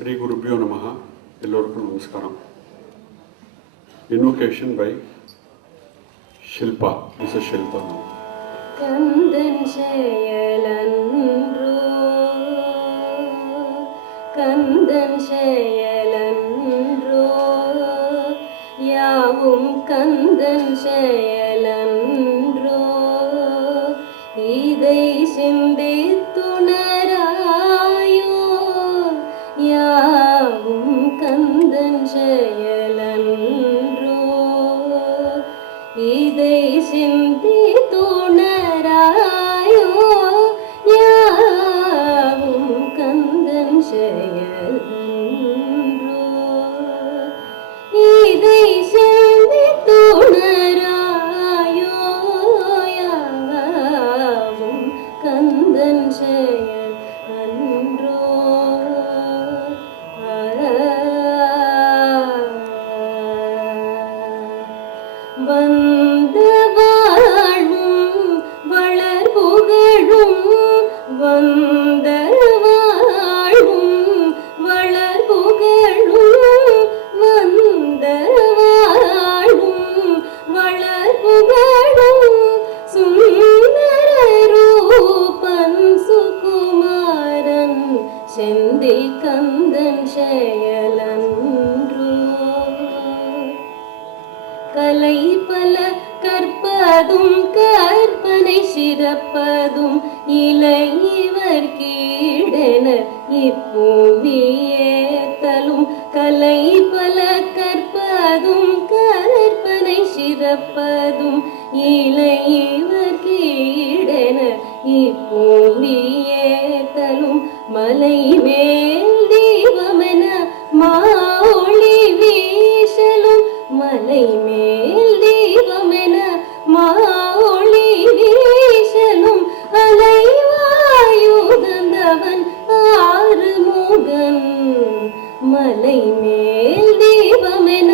Sri Gurubhyo Namaha. Ellorukkum Namaskaram. Invocation by Shilpa. This is Shilpa now. Kandan Shayalandro, Kandan Shayalandro, Yavum Kandan Shayalandro, Idai Sindithunarayo, Yavum Kandan Shayalandro, Idai Sindithunarayo, Yavum Kandan Shayalandro, Idai Sindithunarayo, Yavum Kandan Shayalandro. வந்தவாழும் வளர்புகழும் வந்தவாழும் வளர்புகழும் வந்தவாழும் வளர்புகழும் சுந்தரரூபன் Sukumaran Senthil Kandan செயலன்றோ கலை பல கற்பதும் கற்பனை சிறப்பதும் இளையவர் கீழென இப்பூவியேத்தலும் கலை பல கற்பதும் கற்பனை சிறப்பதும் இளையவர் கீழென இப்பூவியேத்தலும் மலை மேல் தீபமென மாஒளி வீசலும் மலை மேல் தீபமென மாஒளி வீசலும் அலைவாயுதந்தவன் ஆறுமுகன் மலை மேல் தீபமென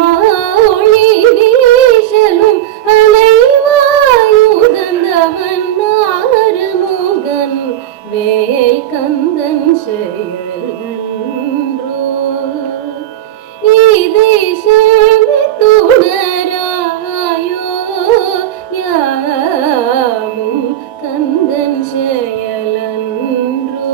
மாஒளி வீசலும் அலைவாயுதந்தவன் ஆறுமுகன் வேல் கந்தன் செயல்கன்றோ இதை துணராயோ யாவும் கந்தன் செயலன்றோ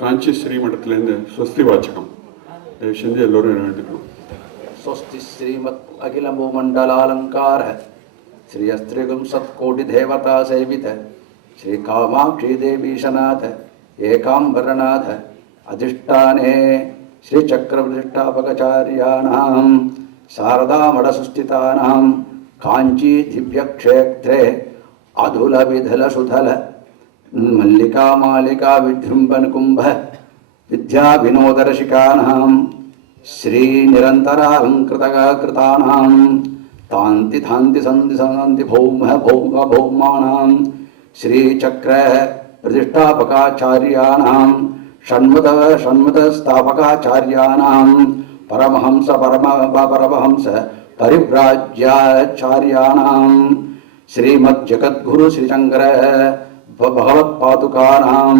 காஞ்சி ஸ்ரீமடத்திலேருந்து ஸ்வஸ்தி வாச்சகம் தயவு செஞ்சு எல்லோரும் வேண்டிக்கணும். स्वस्ति श्रीमत् अखिल भूमंडलालंकार श्री अस्त्रिगुम सत्कोटि देवता सेवित श्री कामाक्षी देवीशनाथ एकांबरनाथ अधिष्ठाने श्री चक्र प्रतिष्ठापकाचार्याणां शारदा मठ सुस्थितानां कांची दिव्य क्षेत्रे अधुल विधल सुधल मल्लिका मालिका विजृंभन कुंभ विद्या विनोद रसिकानां श्री निरन्तरालंकृतकृतानां तान्ति थान्ति सन्ति सन्ति भौम भौम भौमानां श्री चक्र प्रतिष्ठापकाचार्याणां षण्मुत स्थापकाचार्याणां परमहंस परमहंस परिव्राज्याचार्याणां श्रीमज्जगद्गुरु श्रीशंकर भगवत्पादुकानां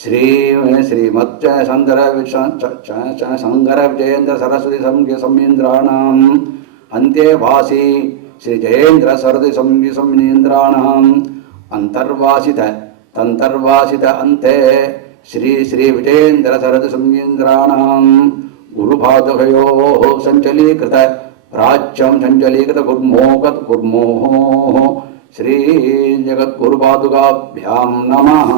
श्रीमत् शंकर विजयेन्द्र सरस्वती संगीन्द्राणाम् अन्तेवासी श्री जयेन्द्र सरस्वती संगीन्द्राणाम् अंतर्वासित तंतर्वासित अन्ते श्री श्री विजयेन्द्र सरस्वती संगीन्द्राणाम् गुरुपादुकयोः संचलीकृत प्राच्यं संचलीकृत गुर्मोः श्री जगद्गुरुपादुकाभ्यां नमः.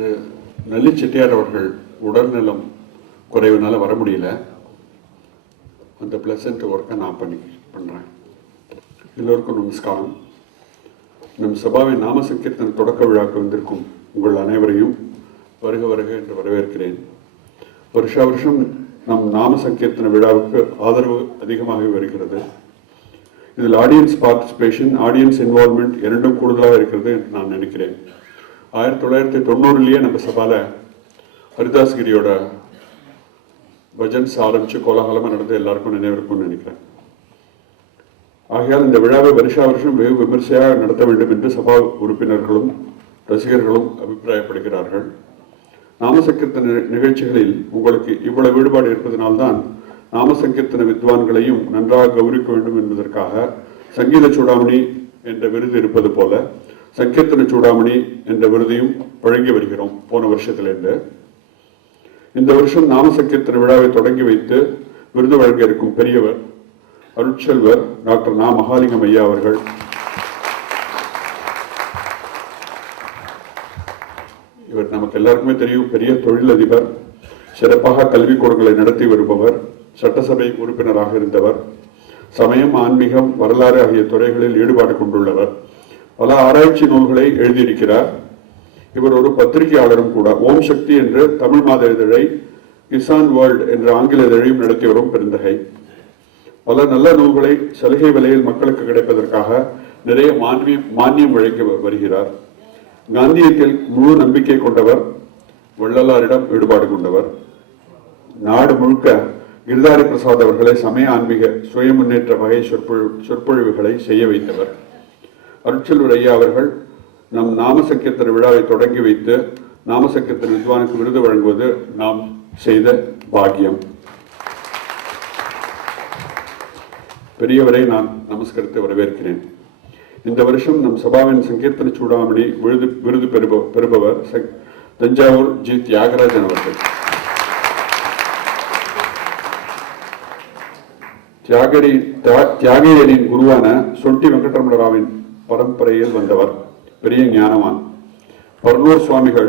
இன்று நல்லி செட்டியார் அவர்கள் உடல்நலம் குறைவுனால வர முடியல. அந்த பிளசன்ட் ஒர்க்கை நான் பண்ணுறேன். எல்லோருக்கும் நமஸ்காரம். நம் சபாவின் நாம சங்கீர்த்தன தொடக்க விழாக்கு வந்திருக்கும் உங்கள் அனைவரையும் வருக வருக என்று வரவேற்கிறேன். வருஷா வருஷம் நம் நாம சங்கீர்த்தன விழாவுக்கு ஆதரவு அதிகமாக வருகிறது. இதில் ஆடியன்ஸ் பார்ட்டிசிபேஷன், ஆடியன்ஸ் இன்வால்மெண்ட் இரண்டும் கூடுதலாக இருக்கிறது என்று நான் நினைக்கிறேன். 1990 நம்ம சபால ஹரிதாஸ்கிரியோட பஜன்ஸ் ஆரம்பிச்சு கோலாகலமாக நடந்து எல்லாருக்கும் நினைவிருக்கும்னு நினைக்கிறேன். ஆகையால் இந்த விழாவை வருஷா வருஷம் வெகு விமர்சையாக நடத்த வேண்டும் என்று சபா உறுப்பினர்களும் ரசிகர்களும் அபிப்பிராயப்படுகிறார்கள். நாமசங்கீர்த்தன நிகழ்ச்சிகளில் உங்களுக்கு இவ்வளவு ஈடுபாடு இருப்பதனால்தான் நாமசங்கீர்த்தன வித்வான்களையும் நன்றாக கௌரிக்க வேண்டும் என்பதற்காக சங்கீத சூடாமணி என்ற விருது இருப்பது போல சங்கீர்த்தன சூடாமணி என்ற விருதையும் வழங்கி வருகிறோம் போன வருஷத்திலிருந்து. இந்த வருஷம் நாம சங்கீர்த்தன விழாவை தொடங்கி வைத்து விருது வழங்க இருக்கும் பெரியவர் அருட்செல்வர் டாக்டர் நா. மகாலிங்கம் ஐயா அவர்கள். இவர் நமக்கு எல்லாருக்குமே தெரியும், பெரிய தொழிலதிபர், சிறப்பாக கல்விக்கூடங்களை நடத்தி வருபவர், சட்டசபை உறுப்பினராக இருந்தவர், சமயம், ஆன்மீகம், வரலாறு ஆகிய துறைகளில் ஈடுபாடு கொண்டுள்ளவர். பல ஆராய்ச்சி நூல்களை எழுதியிருக்கிறார். இவர் ஒரு பத்திரிகையாளரும் கூட. ஓம் சக்தி என்ற தமிழ் மாத இதழை, கிசான் வேர்ல்ட் என்ற ஆங்கில இதழையும் நடத்தி வரும் பெருந்தகை. பல நல்ல நூல்களை சலுகை விலையில் மக்களுக்கு கிடைப்பதற்காக நிறைய மானியம் வழங்கி வருகிறார். காந்தியத்தில் முழு நம்பிக்கை கொண்டவர், வள்ளலாரிடம் ஈடுபாடு கொண்டவர். நாடு முழுக்க கிரிதாரி பிரசாத் அவர்களை சமய ஆன்மீக சுய முன்னேற்ற வகை சொற்பொழிவுகளை செய்ய வைத்தவர். அருட்செல்வர் ஐயா அவர்கள் நம் நாம சங்கீர்த்தன விழாவை தொடங்கி வைத்து நாம சங்கீர்த்தன வித்வானுக்கு விருது வழங்குவது நாம் செய்த பாக்கியம். பெரியவரை நான் நமஸ்கரித்து வரவேற்கிறேன். இந்த வருஷம் நம் சபாவின் சங்கீர்த்தன சூடாமணி விருது பெறுபவர் தஞ்சாவூர் ஜி. தியாகராஜன் அவர்கள். தியாகேயனின் குருவான சொட்டி வெங்கடரமண ராவின் பரம்பரையில் வந்தவர், பெரிய ஞானவான். பர்னூர் சுவாமிகள்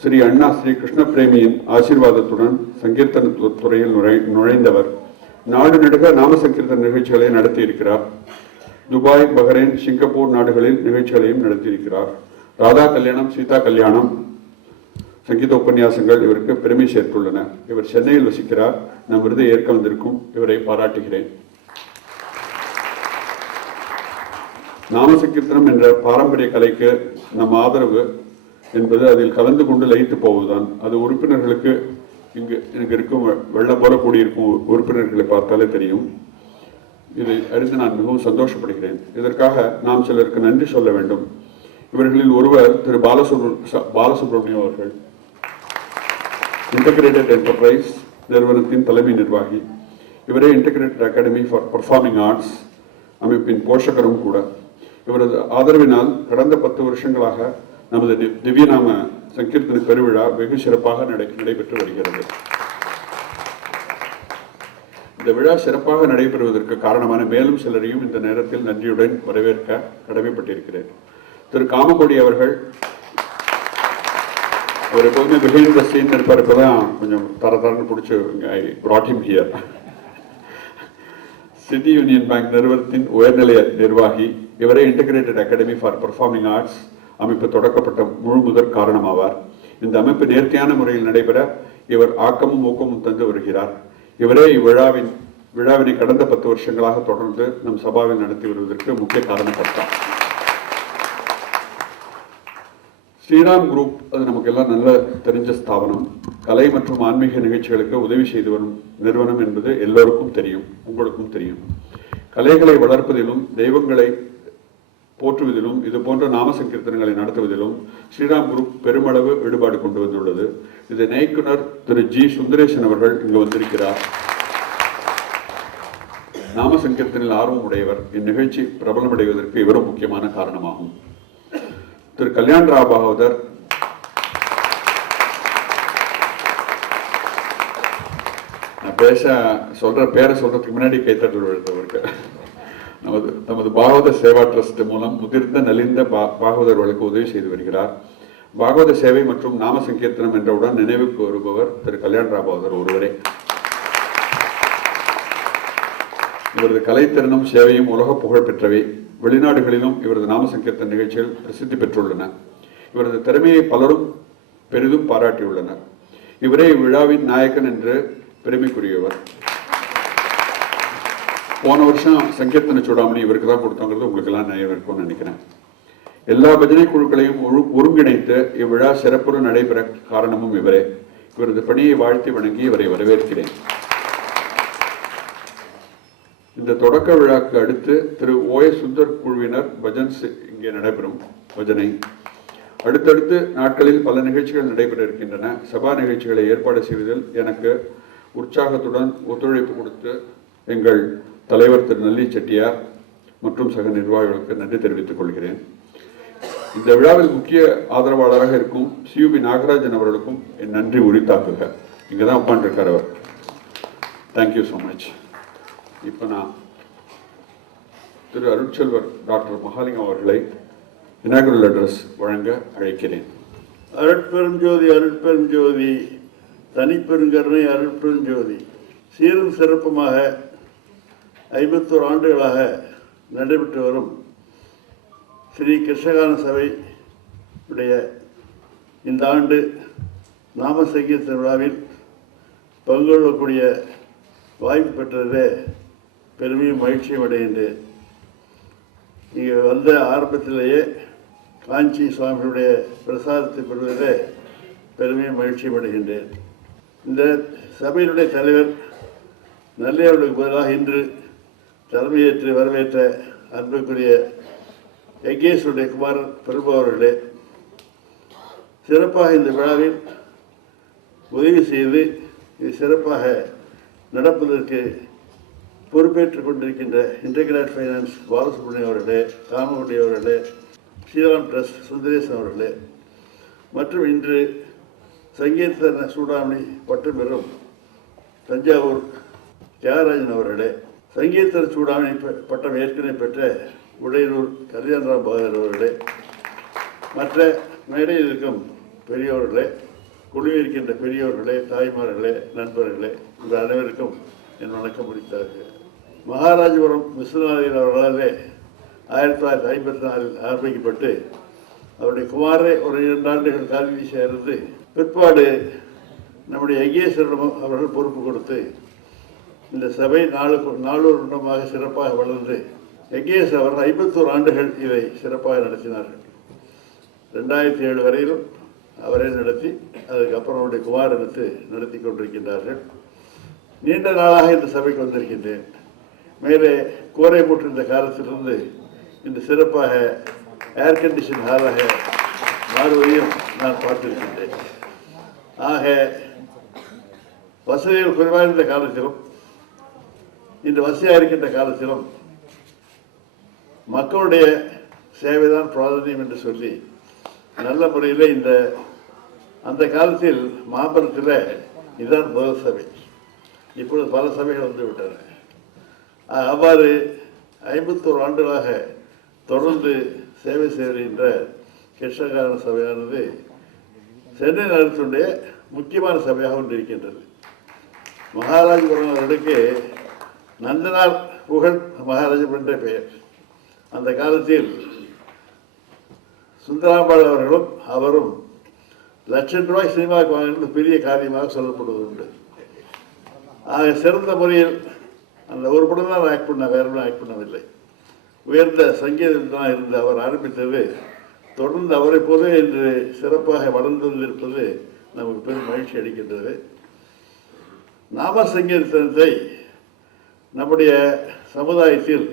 ஸ்ரீ அண்ணா ஸ்ரீ கிருஷ்ண பிரேமியின் ஆசீர்வாதத்துடன் சங்கீர்த்தன துறையில் நுழைந்தவர். நாடு நடுக நாம சங்கீர்த்தன நிகழ்ச்சிகளை நடத்தியிருக்கிறார். துபாய், பஹ்ரைன், சிங்கப்பூர் நாடுகளில் நிகழ்ச்சிகளையும் நடத்தியிருக்கிறார். ராதா கல்யாணம், சீதா கல்யாணம் சங்கீத உபன்யாசங்கள் இவருக்கு பெருமை சேர்த்துள்ளன. இவர் சென்னையில் வசிக்கிறார். நம் விருதை ஏற்க வந்திருக்கும் இவரை பாராட்டுகிறேன். நாம சங்கீர்த்தனம் என்ற பாரம்பரிய கலைக்கு நம் ஆதரவு என்பது அதில் கலந்து கொண்டு லயித்து போவதுதான். அது உறுப்பினர்களுக்கு இங்கு இருக்கும் வெள்ளம் போல கூடியிருக்கும் உறுப்பினர்களை பார்த்தாலே தெரியும். இதை அறிந்து நான் மிகவும் சந்தோஷப்படுகிறேன். இதற்காக நாம் சிலருக்கு நன்றி சொல்ல வேண்டும். இவர்களில் ஒருவர் திரு பாலசுப்ரமணியம் அவர்கள். இன்டகிரேட்டட் என்டர்பிரைஸ் நிறுவனத்தின் தலைமை நிர்வாகி. இவரே integrated academy for performing arts அமைப்பின் போஷகரும் கூட. இவரது ஆதரவினால் கடந்த 10 வருஷங்களாக நமது திவ்யநாம சங்கீர்த்தன பெருவிழா வெகு சிறப்பாக நடைபெற்று வருகிறது. இந்த விழா சிறப்பாக நடைபெறுவதற்கு காரணமான மேலும் சிலரையும் இந்த நேரத்தில் நன்றியுடன் வரவேற்க கடமைப்பட்டிருக்கிறேன். திரு காமகோடி அவர்கள், அவர் எப்போதுமே பிஹைண்ட் த சீன் இருப்பார். இப்போதான் கொஞ்சம் தரன்னு பிடிச்சி ஐ brought him here. City union bank நிறுவனத்தின் உயர்நிலைய நிர்வாகி. இவரே integrated academy for performing arts அமைப்பு தொடக்கப்பட்ட முழு முதற் காரணமாவார். இந்த அமைப்பு நேர்த்தியான முறையில் நடைபெற இவர் ஆக்கமும் ஊக்கமும் தந்து வருகிறார். இவரே விழாவினை கடந்த 10 வருஷங்களாக தொடர்ந்து நம் சபாவில் நடத்தி வருவதற்கு முக்கிய காரணப்பட்டார். ஸ்ரீராம் குரூப், அது நமக்கு எல்லாம் நல்ல தெரிஞ்ச ஸ்தாபனம். கலை மற்றும் ஆன்மீக நிகழ்ச்சிகளுக்கு உதவி செய்து வரும் நிறுவனம் என்பது எல்லோருக்கும் தெரியும், உங்களுக்கும் தெரியும். கலைகளை வளர்ப்பதிலும் தெய்வங்களை போற்றுவதிலும் இது போன்ற நாம சங்கீர்த்தனங்களை நடத்துவதிலும் ஸ்ரீராம் குரூப் பெருமளவு ஈடுபாடு கொண்டு வந்துள்ளது. இது இயக்குனர் திரு ஜி. சுந்தரேசன் அவர்கள் இங்கு வந்திருக்கிறார். நாம சங்கீர்த்தனில் ஆர்வம் உடையவர். இந்நிகழ்ச்சி பிரபலமடைவதற்கு இவரும் முக்கியமான காரணமாகும். திரு கல்யாண்ராவ் பாகவதர், நான் பேரை சொல்றதுக்கு முன்னாடி கைத்தட்டல் எழுதுவதற்கு நமது பாகவத சேவா ட்ரஸ்ட் மூலம் முதிர்ந்த நலிந்த பாகவதர்களுக்கு உதவி செய்து வருகிறார். பாகவத சேவை மற்றும் நாம சங்கீர்த்தனம் என்றவுடன் நினைவுக்கு வருபவர் திரு கல்யாணராபாவதர் ஒருவரே. இவரது கலைத்திறனும் சேவையும் உலக புகழ் பெற்றவை. வெளிநாடுகளிலும் இவரது நாம சங்கீர்த்தன நிகழ்ச்சிகள் பிரசித்தி பெற்றுள்ளன. இவரது திறமையை பலரும் பெரிதும் பாராட்டியுள்ளனர். இவரே இவ்விழாவின் நாயக்கன் என்று பெருமைக்குரியவர். போன வருஷம் சங்கீர்த்தன சூடாமணி இவருக்கு தான் கொடுத்தாங்கிறது உங்களுக்கு எல்லாம் நினைவு இருக்கும்னு நினைக்கிறேன். எல்லா பஜனை குழுக்களையும் ஒருங்கிணைத்து இவ்விழா சிறப்புற நடைபெற காரணமும் இவரே. இவரது பணியை வாழ்த்தி வணங்கி இவரை வரவேற்கிறேன். இந்த தொடக்க விழாக்கு அடுத்து திரு OS சுந்தர் குழுவினர் பஜன்ஸ் இங்கே நடைபெறும் பஜனை. அடுத்தடுத்து நாட்களில் பல நிகழ்ச்சிகள் நடைபெற இருக்கின்றன. சபா நிகழ்ச்சிகளை ஏற்பாடு செய்வதில் எனக்கு உற்சாகத்துடன் ஒத்துழைப்பு கொடுத்து எங்கள் தலைவர் திரு நல்லி செட்டியார் மற்றும் சக நிர்வாகிகளுக்கு நன்றி தெரிவித்துக் கொள்கிறேன். இந்த விழாவில் முக்கிய ஆதரவாளராக இருக்கும் CUB நாகராஜன் அவர்களுக்கும் என் நன்றி உரித்தாக்குக. இங்கே தான் உட்காந்துருக்கார் அவர். Thank you so much. இப்போ நான் திரு அருட்செல்வர் டாக்டர் மகாலிங்கம் அவர்களை இனாகுரல் அட்ரஸ் வழங்க அழைக்கிறேன். அருட்பெரும் ஜோதி அருட்பெரும் ஜோதி தனிப்பெருங்கருணை அருட்பெரும் ஜோதி. சீரும் சிறப்புமாக 51 ஆண்டுகளாக நடைபெற்று வரும் ஸ்ரீ கிருஷ்ணகான சபை உடைய இந்த ஆண்டு நாம சங்கீர்த்தன விழாவில் பங்கு கொள்ளக்கூடிய வாய்ப்பு பெற்றதிலே பெருமையும் மகிழ்ச்சியும் அடைகின்றேன். இங்கே வந்த ஆரம்பத்திலேயே காஞ்சி சுவாமிகளுடைய பிரசாதத்தை பெறுவதிலே பெருமையும் மகிழ்ச்சியும் அடைகின்றேன். இந்த சபையினுடைய தலைவர் நல்லவர்களுக்கு பதிலாக இன்று தலைமையேற்று வரவேற்ற அன்புக்குரிய யக்ஞேஸ்வருடைய குமாரன் பிரபு அவர்களே, சிறப்பாக இந்த விழாவில் உதவி செய்து இது சிறப்பாக நடப்பதற்கு பொறுப்பேற்றுக் கொண்டிருக்கின்ற இன்டகிரேட் ஃபைனான்ஸ் பாலசுப்ரமணியம் அவர்களே, காமகுடி அவர்களே, ஸ்ரீராம் ட்ரஸ்ட் சுந்தரேசன் அவர்களே மற்றும் இன்று சங்கீர்த்தன சூடாமணி பட்டம் பெறும் தஞ்சாவூர் தியாகராஜன் அவர்களே, சங்கீர்த்தன சூடாமணி பட்டம் ஏற்கனவே பெற்ற உடையூர் கல்யாணராம் பாகர் அவர்களே, மற்ற மேடையில் இருக்கும் பெரியவர்களே, குழுவில் இருக்கின்ற பெரியவர்களே, தாய்மார்களே, நண்பர்களே, உங்கள் அனைவருக்கும் என் வணக்கம் முடித்தார்கள். மகாராஜபுரம் விஸ்வநாதன் அவர்களாலே 1954 ஆரம்பிக்கப்பட்டு அவருடைய குமாரே ஒரு 2 ஆண்டுகள் கால்வி சேர்ந்து பிற்பாடு நம்முடைய யக்ஞேஸ்வரன் அவர்கள் பொறுப்பு கொடுத்து இந்த சபை நாளொருமாக சிறப்பாக வளர்ந்து யக்ஞேஸ்வரர் அவர்கள் 51 ஆண்டுகள் இதை சிறப்பாக நடத்தினார்கள். 2007 வரையிலும் அவரே நடத்தி அதுக்கப்புறம் அவருடைய குமார் எடுத்து நடத்தி கொண்டிருக்கின்றார்கள். நீண்ட நாளாக இந்த சபைக்கு வந்திருக்கின்றேன். மேலே கோரை போட்டிருந்த காலத்திலிருந்து இந்த சிறப்பாக ஏர் கண்டிஷன் ஹாலாக மாறுவதையும் நான் பார்த்திருக்கின்றேன். ஆக வசதிகள் குறைவாக இருந்த காலத்திலும் இன்று வசதியாக இருக்கின்ற காலத்திலும் மக்களுடைய சேவைதான் பிராதானியம் என்று சொல்லி நல்ல முறையில் அந்த காலத்தில் மாம்பலத்தில் இதுதான் முதல் சபை. இப்பொழுது பல சபைகள் வந்து விட்டன. அவ்வாறு 51 ஆண்டுகளாக தொடர்ந்து சேவை செய்கின்ற கிருஷ்ணகான சபையானது சென்னை நகரத்தினுடைய முக்கியமான சபையாக கொண்டிருக்கின்றது. மகாராஜபுரம் அவர்களுக்கு நந்தனார் புகழ் மகாராஜபுரம் என்ற பெயர். அந்த காலத்தில் சுந்தராம்பாள் அவர்களும் அவரும் ₹1,00,000 சினிமாவுக்கு வாங்கினது பெரிய காரியமாக சொல்லப்படுவது உண்டு. ஆக சிறந்த முறையில் அந்த ஒரு படம் தான் ஆக்ட் பண்ண, வேற ஒன்றும் ஆக்ட் பண்ணவில்லை. உயர்ந்த சங்கீதம் தான் இருந்து அவர் ஆரம்பித்தது. தொடர்ந்து அவரை போல இன்று சிறப்பாக வளர்ந்திருப்பது நமக்கு பெரும் மகிழ்ச்சி அளிக்கின்றது. நாம சங்கீதத்தை நம்முடைய சமுதாயத்தில்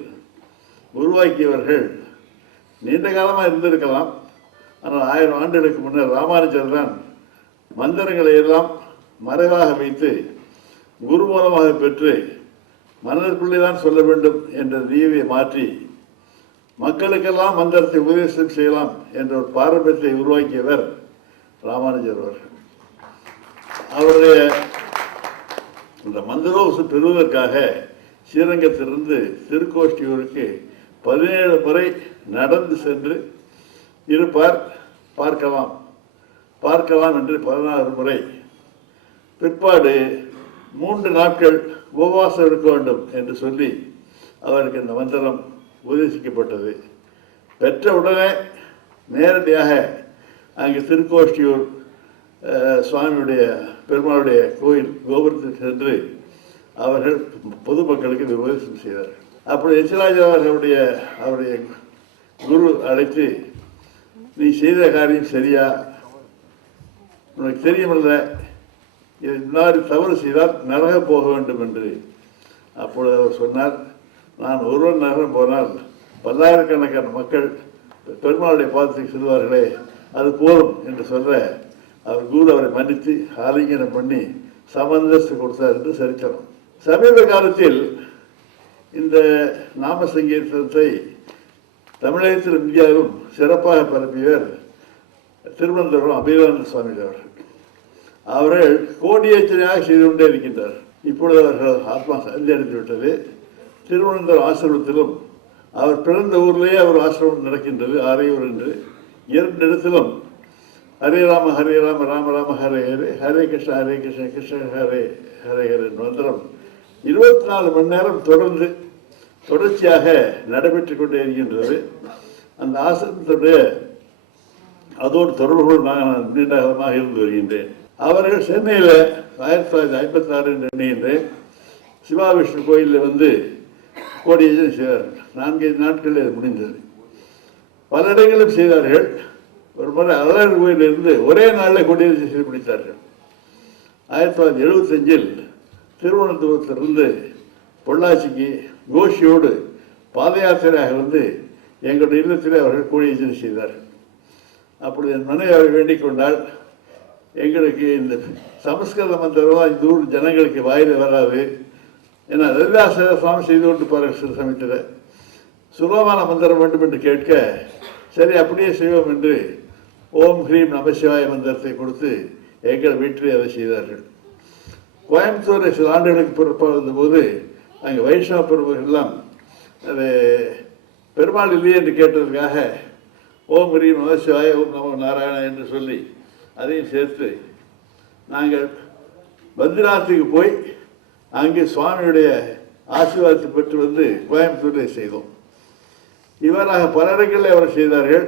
உருவாக்கியவர்கள் நீண்ட காலமாக இருந்திருக்கலாம். ஆனால் 1000 ஆண்டுகளுக்கு முன்னர் ராமானுஜர் தான் மந்திரங்களை எல்லாம் மறைவாக வைத்து குரு மூலமாக பெற்று மனதிற்குள்ளே தான் சொல்ல வேண்டும் என்ற நியதியை மாற்றி மக்களுக்கெல்லாம் மந்திரத்தை உபதேசம் செய்யலாம் என்ற ஒரு பாரம்பரியத்தை உருவாக்கியவர் ராமானுஜர் அவர்கள். அவருடைய இந்த மந்திரோபதேசம் பெறுவதற்காக ஸ்ரீரங்கத்திலிருந்து திருக்கோஷ்டியூருக்கு 17 முறை நடந்து சென்று இருப்பார். பார்க்கலாம் பார்க்கலாம் என்று 16 முறை. பிற்பாடு 3 நாட்கள் உபவாசம் இருக்க வேண்டும் என்று சொல்லி அவருக்கு இந்த மந்திரம் உபதேசிக்கப்பட்டது. பெற்ற உடனே நேரடியாக அங்கு திருக்கோஷ்டியூர் சுவாமியுடைய பெருமாளுடைய கோயில் கோபுரத்துக்கு சென்று அவர்கள் பொதுமக்களுக்கு இது உபதேசம் செய்தார்கள். அப்படி எச்ராஜா அவருடைய குரு அழைத்து, நீ செய்த காரியம் சரியா, உனக்கு தெரியுமில்ல, இது இன்னாரி தவறு செய்தால் நரகம் போக வேண்டும் என்று. அப்பொழுது அவர் சொன்னார், நான் ஒருவன் நரகம் போனால் பல்லாயிரக்கணக்கான மக்கள் பெருமாளுடைய பாதத்துக்கு செல்வார்களே, அது போதும் என்று சொல்ல அவர் குரு அவரை மன்னித்து ஆலிங்கனம் பண்ணி சமந்தஸ்து கொடுத்தார் என்று சரித்திரம். சமீப காலத்தில் இந்த நாம சங்கீர்த்தனத்தை தமிழகத்தில் இந்தியாவிலும் சிறப்பாக பரப்பியவர் திருவனந்தபுரம் அபேதானந்த சுவாமி அவர்கள். அவர்கள் கோடியேச்சனையாக செய்து கொண்டே இருக்கின்றார். இப்பொழுது அவர்கள் ஆத்மா சந்தி அடைந்து விட்டது. திருவனந்தபுரம் ஆசிரமத்திலும் அவர் பிறந்த ஊரிலேயே அவர் ஆசிரமம் நடக்கின்றது, ஆரையூர் என்று. 2 இடத்திலும் ஹரே ராம ராம ராம ஹரே ஹரே, ஹரே கிருஷ்ண கிருஷ்ண ஹரே ஹரே ஹரே மந்திரம் 24 மணி நேரம் தொடர்ச்சியாக நடைபெற்றுக் கொண்டே இருக்கின்றது. அந்த ஆசிரமத்துடைய அதோடு தொடர்புகள் நான் நீண்ட காலமாக இருந்து வருகின்றேன். அவர்கள் சென்னையில் 1956 என்று எண்ணுகின்றேன் சிவா விஷ்ணு கோயிலில் வந்து கோடியேஜனை செய்தார்கள். 4-5 நாட்களில் அது முடிந்தது. பல இடங்களிலும் செய்தார்கள். ஒரு முறை அழகர் கோயிலிருந்து ஒரே நாளில் கொடியேற்றி செய்து முடித்தார்கள். 1975 திருவனந்தபுரத்திலிருந்து பொள்ளாச்சிக்கு கோஷியோடு பாத யாத்திரையாக வந்து எங்களுடைய இல்லத்திலே அவர்கள் கொடியேற்றி செய்தார்கள். அப்பொழுது என் மனைவி அவர் வேண்டிக் கொண்டால், எங்களுக்கு இந்த சமஸ்கிருத மந்திரம் இந்த ஊர் ஜனங்களுக்கு வாயில் வராது, ஏன்னா ரவிதாச சுவாமி செய்து கொண்டு போகிறார் சில சமயத்தில், சுலபமான மந்திரம் வேண்டும் என்று கேட்க, சரி அப்படியே செய்வோம் என்று ஓம் ஹ்ரீம் நமசிவாய மந்திரத்தை கொடுத்து எங்கள் வீட்டிலே அதை செய்தார்கள். கோயம்புத்தூரில் சில ஆண்டுகளுக்கு பிறப்பாக இருந்தபோது அங்கே வைஷ்ணவ பெருமர்கள்லாம் அது பெருமாள் இல்லையே என்று கேட்டதற்காக ஓம் ஹ்ரீம் நமசிவாய ஓம் நமோ நாராயணா என்று சொல்லி அதையும் சேர்த்து நாங்கள் பத்ரிநாத்துக்கு போய் அங்கே சுவாமியுடைய ஆசீர்வாதத்தை பெற்று வந்து கோயம்புத்தூரில் செய்தோம். இவராக பல இடங்களில் அவர் செய்தார்கள்.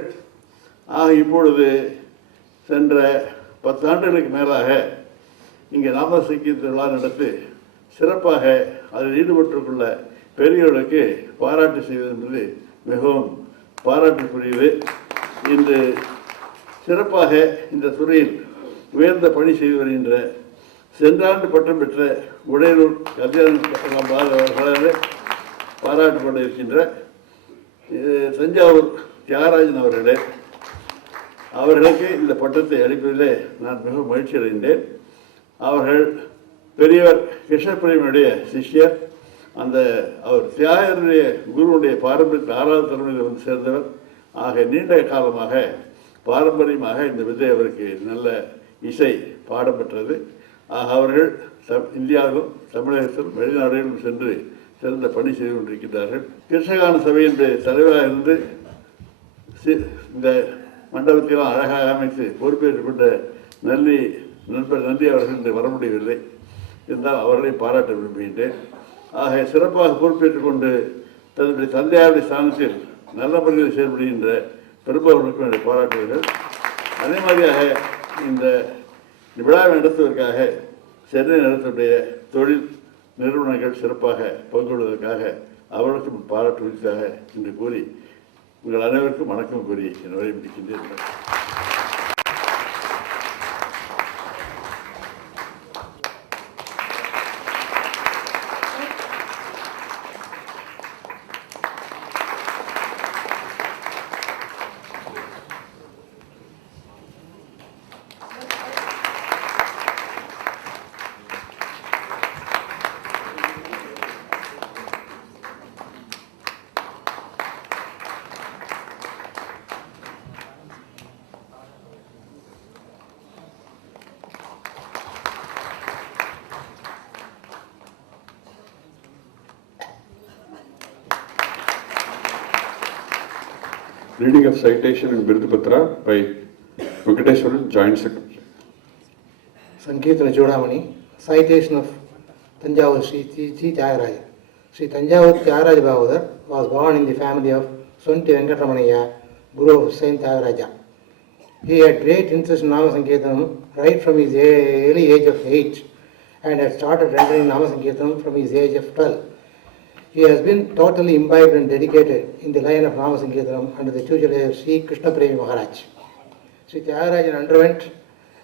இப்பொழுது சென்ற 10 ஆண்டுகளுக்கு மேலாக இங்கே நாம சங்கீத விழா நடத்தி சிறப்பாக அதில் ஈடுபட்டுள்ள பெரியவர்களுக்கு பாராட்டு செய்வது என்பது மிகவும் பாராட்டுக்குரியது. இன்று சிறப்பாக இந்த துறையில் உயர்ந்த பணி செய்து வருகின்ற சென்ற ஆண்டு பட்டம் பெற்ற உடையலூர் கல்யாண பாராட்டு கொண்டு இருக்கின்ற தஞ்சாவூர் தியாகராஜன் அவர்களே, அவர்களுக்கு இந்த பட்டத்தை அளிப்பதிலே நான் மிகவும் மகிழ்ச்சி அடைந்தேன். அவர்கள் பெரியவர் கிருஷ்ணபிரேமியுடைய சிஷ்யர். அவர் தியாகருடைய குருவுடைய பாரம்பரிய 6வது தலைமுறையில் வந்து சேர்ந்தவர். ஆக நீண்ட காலமாக பாரம்பரியமாக இந்த வித்தை அவருக்கு நல்ல இசை பாடம் பெற்றது. அவர்கள் இந்தியாவிலும் தமிழகத்திலும் வெளிநாடுகளிலும் சென்று சிறந்த பணி செய்து கொண்டிருக்கிறார்கள். கிருஷ்ணகான சபையினுடைய தலைவராக இருந்து இந்த மண்டபத்திலும் அழகாக அமைத்து பொறுப்பேற்றுக் கொண்ட நண்பர் நன்றி அவர்கள் இன்று வர முடியவில்லை. இருந்தால் அவர்களை பாராட்ட விரும்புகின்றேன். ஆக சிறப்பாக பொறுப்பேற்றுக் கொண்டு தன்னுடைய தந்தையாருடைய ஸ்தானத்தில் நல்ல முறையில் செயல்படுகின்ற பெரும்பவர்களுக்கும் என்னுடைய பாராட்டுகள். அதே மாதிரியாக இந்த விழாவை நடத்துவதற்காக சென்னை நடத்தக்கூடிய தொழில் நிறுவனங்கள் சிறப்பாக பங்குகொள்வதற்காக அவர்களுக்கும் பாராட்டு விருத்தாக என்று கூறி உங்கள் அனைவருக்கும் வணக்கம் கூறி என் உரை முடிக்கின்றேன். Reading of citation and Birdu Patra by Venkateswaran, Joint Secretary. Sankirtana Chudamani, citation of Tanjavur Sri Tyagaraja. Sri Tanjavur Tyagaraja Bhavadar was born in the family of Sunti Venkatramaniya, Guru of Saint Tyagaraja. He had great interest in Nama Sankirtanam right from his early age of 8 and had started rendering Nama Sankirtanam from his age of 12. He has been totally imbibed and dedicated in the line of Nama Sankirtanam under the tutelage of Sri Krishna Premi Maharaj. Sri Tyagarajan underwent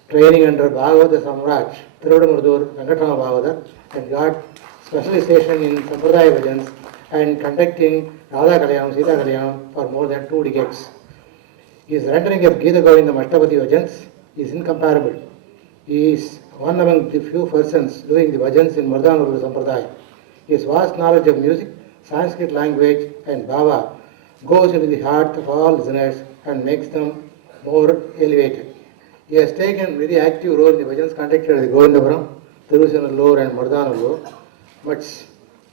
training under Bhagavata Samraj, Tiruvadamurdur Venkatama Bhavadar, and got specialization in Sampradaya Bhajans and conducting Radha Kalyanam, Sita Kalyanam for more than 2 decades. His rendering of Gita Govindam Ashtapadi Bhajans is incomparable. He is one among the few persons doing the bhajans in Mardhanurva Sampradaya. His vast knowledge of music, Sanskrit language and Bhava goes into the heart of all listeners and makes them more elevated. He has taken very active role in the bhajans conducted at the Govindapuram, Tiruchenallur and Mardhanurva. But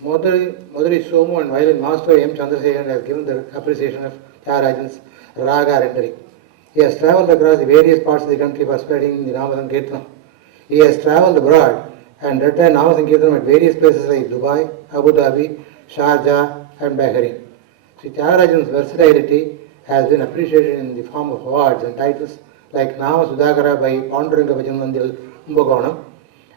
Madurai Somu and violin master M. Chandrasekharan has given the appreciation of Tyagarajan's Raga rendering. He has travelled across the various parts of the country for spreading the Nama Sankirtanam. He has travelled abroad and written Nama Sankirtanam at various places like Dubai, Abu Dhabi, Sharjah and Bahrain. Sri Tyagarajan's versatility has been appreciated in the form of awards and titles like Nama Sudhakara by Panduranga Bhajan Mandil, Kumbakonam,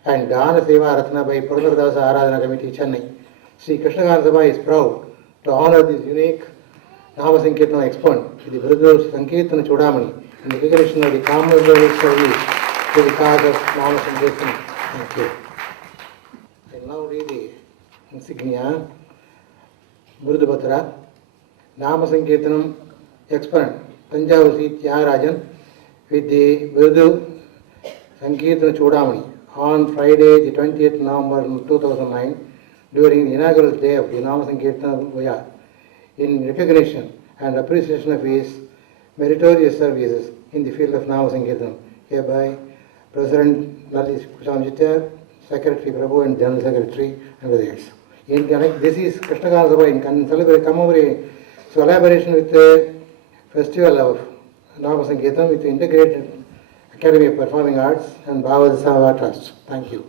and Gana Seva Ratna by Purandaradasa Aradhana Committee, Chennai. Sri Krishnagana Sabha is proud to honour this unique Nama Sankirtana exponent with the Virudhu Sankirtana Chudamani in the recognition of the Commonwealth service to the cause of Nama Sankirtana. Thank you. I now read the insignia, Virudhu Nama Sankirtanam exponent, Tanjavur Sri Tyagarajan with the Virudhu Sankirtana Chudamani on Friday, the 20th November 2009, during the inaugural day of the Nama Sankirtana Vaya, in recognition and appreciation of his meritorious services in the field of Nama Sankirtanam. Hereby, President Nalli Kushamjitya, Secretary Prabhu and General Secretary and others. This is Krishnagana Sabha in collaboration with the Festival of Nama Sankirtanam with the Integrated Academy of Performing Arts and Bhagavad Seva Trust. Thank you.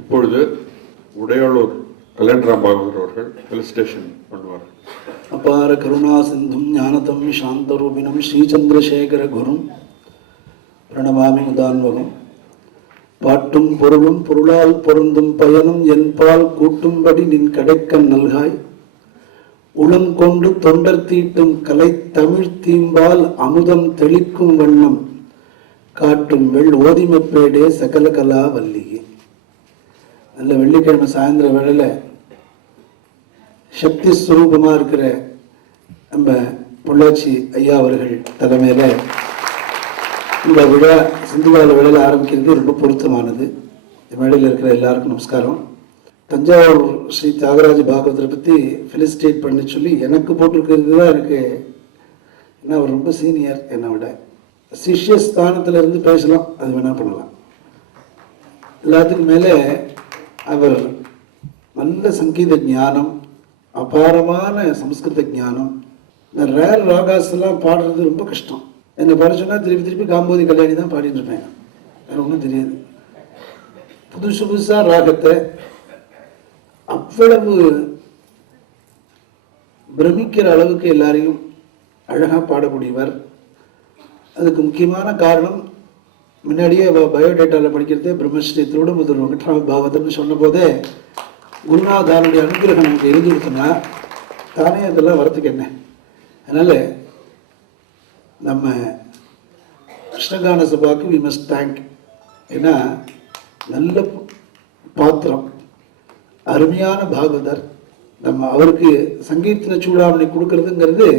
இப்பொழுது உடையாளூர் கல்யாணராம் பாகவதர் அவர்கள் felicitation பண்ணுவார். அபார கருணா சிந்தும் ஞானதம் சாந்தரூபிணம் ஸ்ரீச்சந்திரசேகர குரும் பிரணமாமி முதான்வகம். பாட்டும் பொருளும் பொருளால் பொருந்தும் பயனும் என்பால் கூட்டும்படி நின் கடைக்கண் நல்காய். உளம் கொண்டு தொண்டர் தீட்டும் கலை தமிழ் தீம்பால் அமுதம் தெளிக்கும் வண்ணம் காட்டும் வெள் ஓதிமப்பேடே சகல கலா வல்லியே. நல்ல வெள்ளிக்கிழமை சாயந்தர வேளையில் சக்தி ஸ்வரூபமாக இருக்கிற நம்ம பொள்ளாச்சி ஐயா அவர்கள் தலைமையில் இந்த விழா சிந்துகால வேளையில் ஆரம்பிக்கிறது ரொம்ப பொருத்தமானது. இந்த வேளையில் இருக்கிற எல்லாருக்கும் நமஸ்காரம். தஞ்சாவூர் ஸ்ரீ தியாகராஜ பாகவதரை பற்றி ஃபெலிசிட்டேட் பண்ண சொல்லி எனக்கு போட்டிருக்கிறது தான் எனக்கு என்ன, அவர் ரொம்ப சீனியர் என்னை விட. சிஷ்ய ஸ்தானத்தில் இருந்து பேசலாம், அது வேணால் பண்ணலாம். எல்லாத்துக்கும் மேலே அவர் நல்ல சங்கீத ஞானம், அபாரமான சம்ஸ்கிருத ஞானம். இந்த ரேர் ராகாஸ் எல்லாம் பாடுறது ரொம்ப கஷ்டம். என்னை பாட சொன்னால் திருப்பி திருப்பி காம்போதி கல்யாணி தான் பாடிட்டு இருப்பேன், வேறு ஒன்றும் தெரியாது. புதுசாக ராகத்தை அவ்வளவு பிரமிக்கிற அளவுக்கு எல்லாரையும் அழகாக பாடக்கூடியவர். அதுக்கு முக்கியமான காரணம் முன்னாடியே பயோடேட்டாவில் படிக்கிறதே பிரம்மஸ்ரீ திருவிடமுதூர் வெங்கட்ராம பாகவதர்னு சொன்ன போதே குருநாதானுடைய அனுகிரகம் நமக்கு இருந்துருக்குன்னா தானே அதெல்லாம் வரத்துக்கு என்ன. அதனால் நம்ம கிருஷ்ணகான சபாவுக்கு வி மஸ்ட் தேங்க். ஏன்னா நல்ல பாத்திரம், அருமையான பாகவதர், நம்ம அவருக்கு சங்கீர்த்தன சூடாமணி கொடுக்கறதுங்கிறது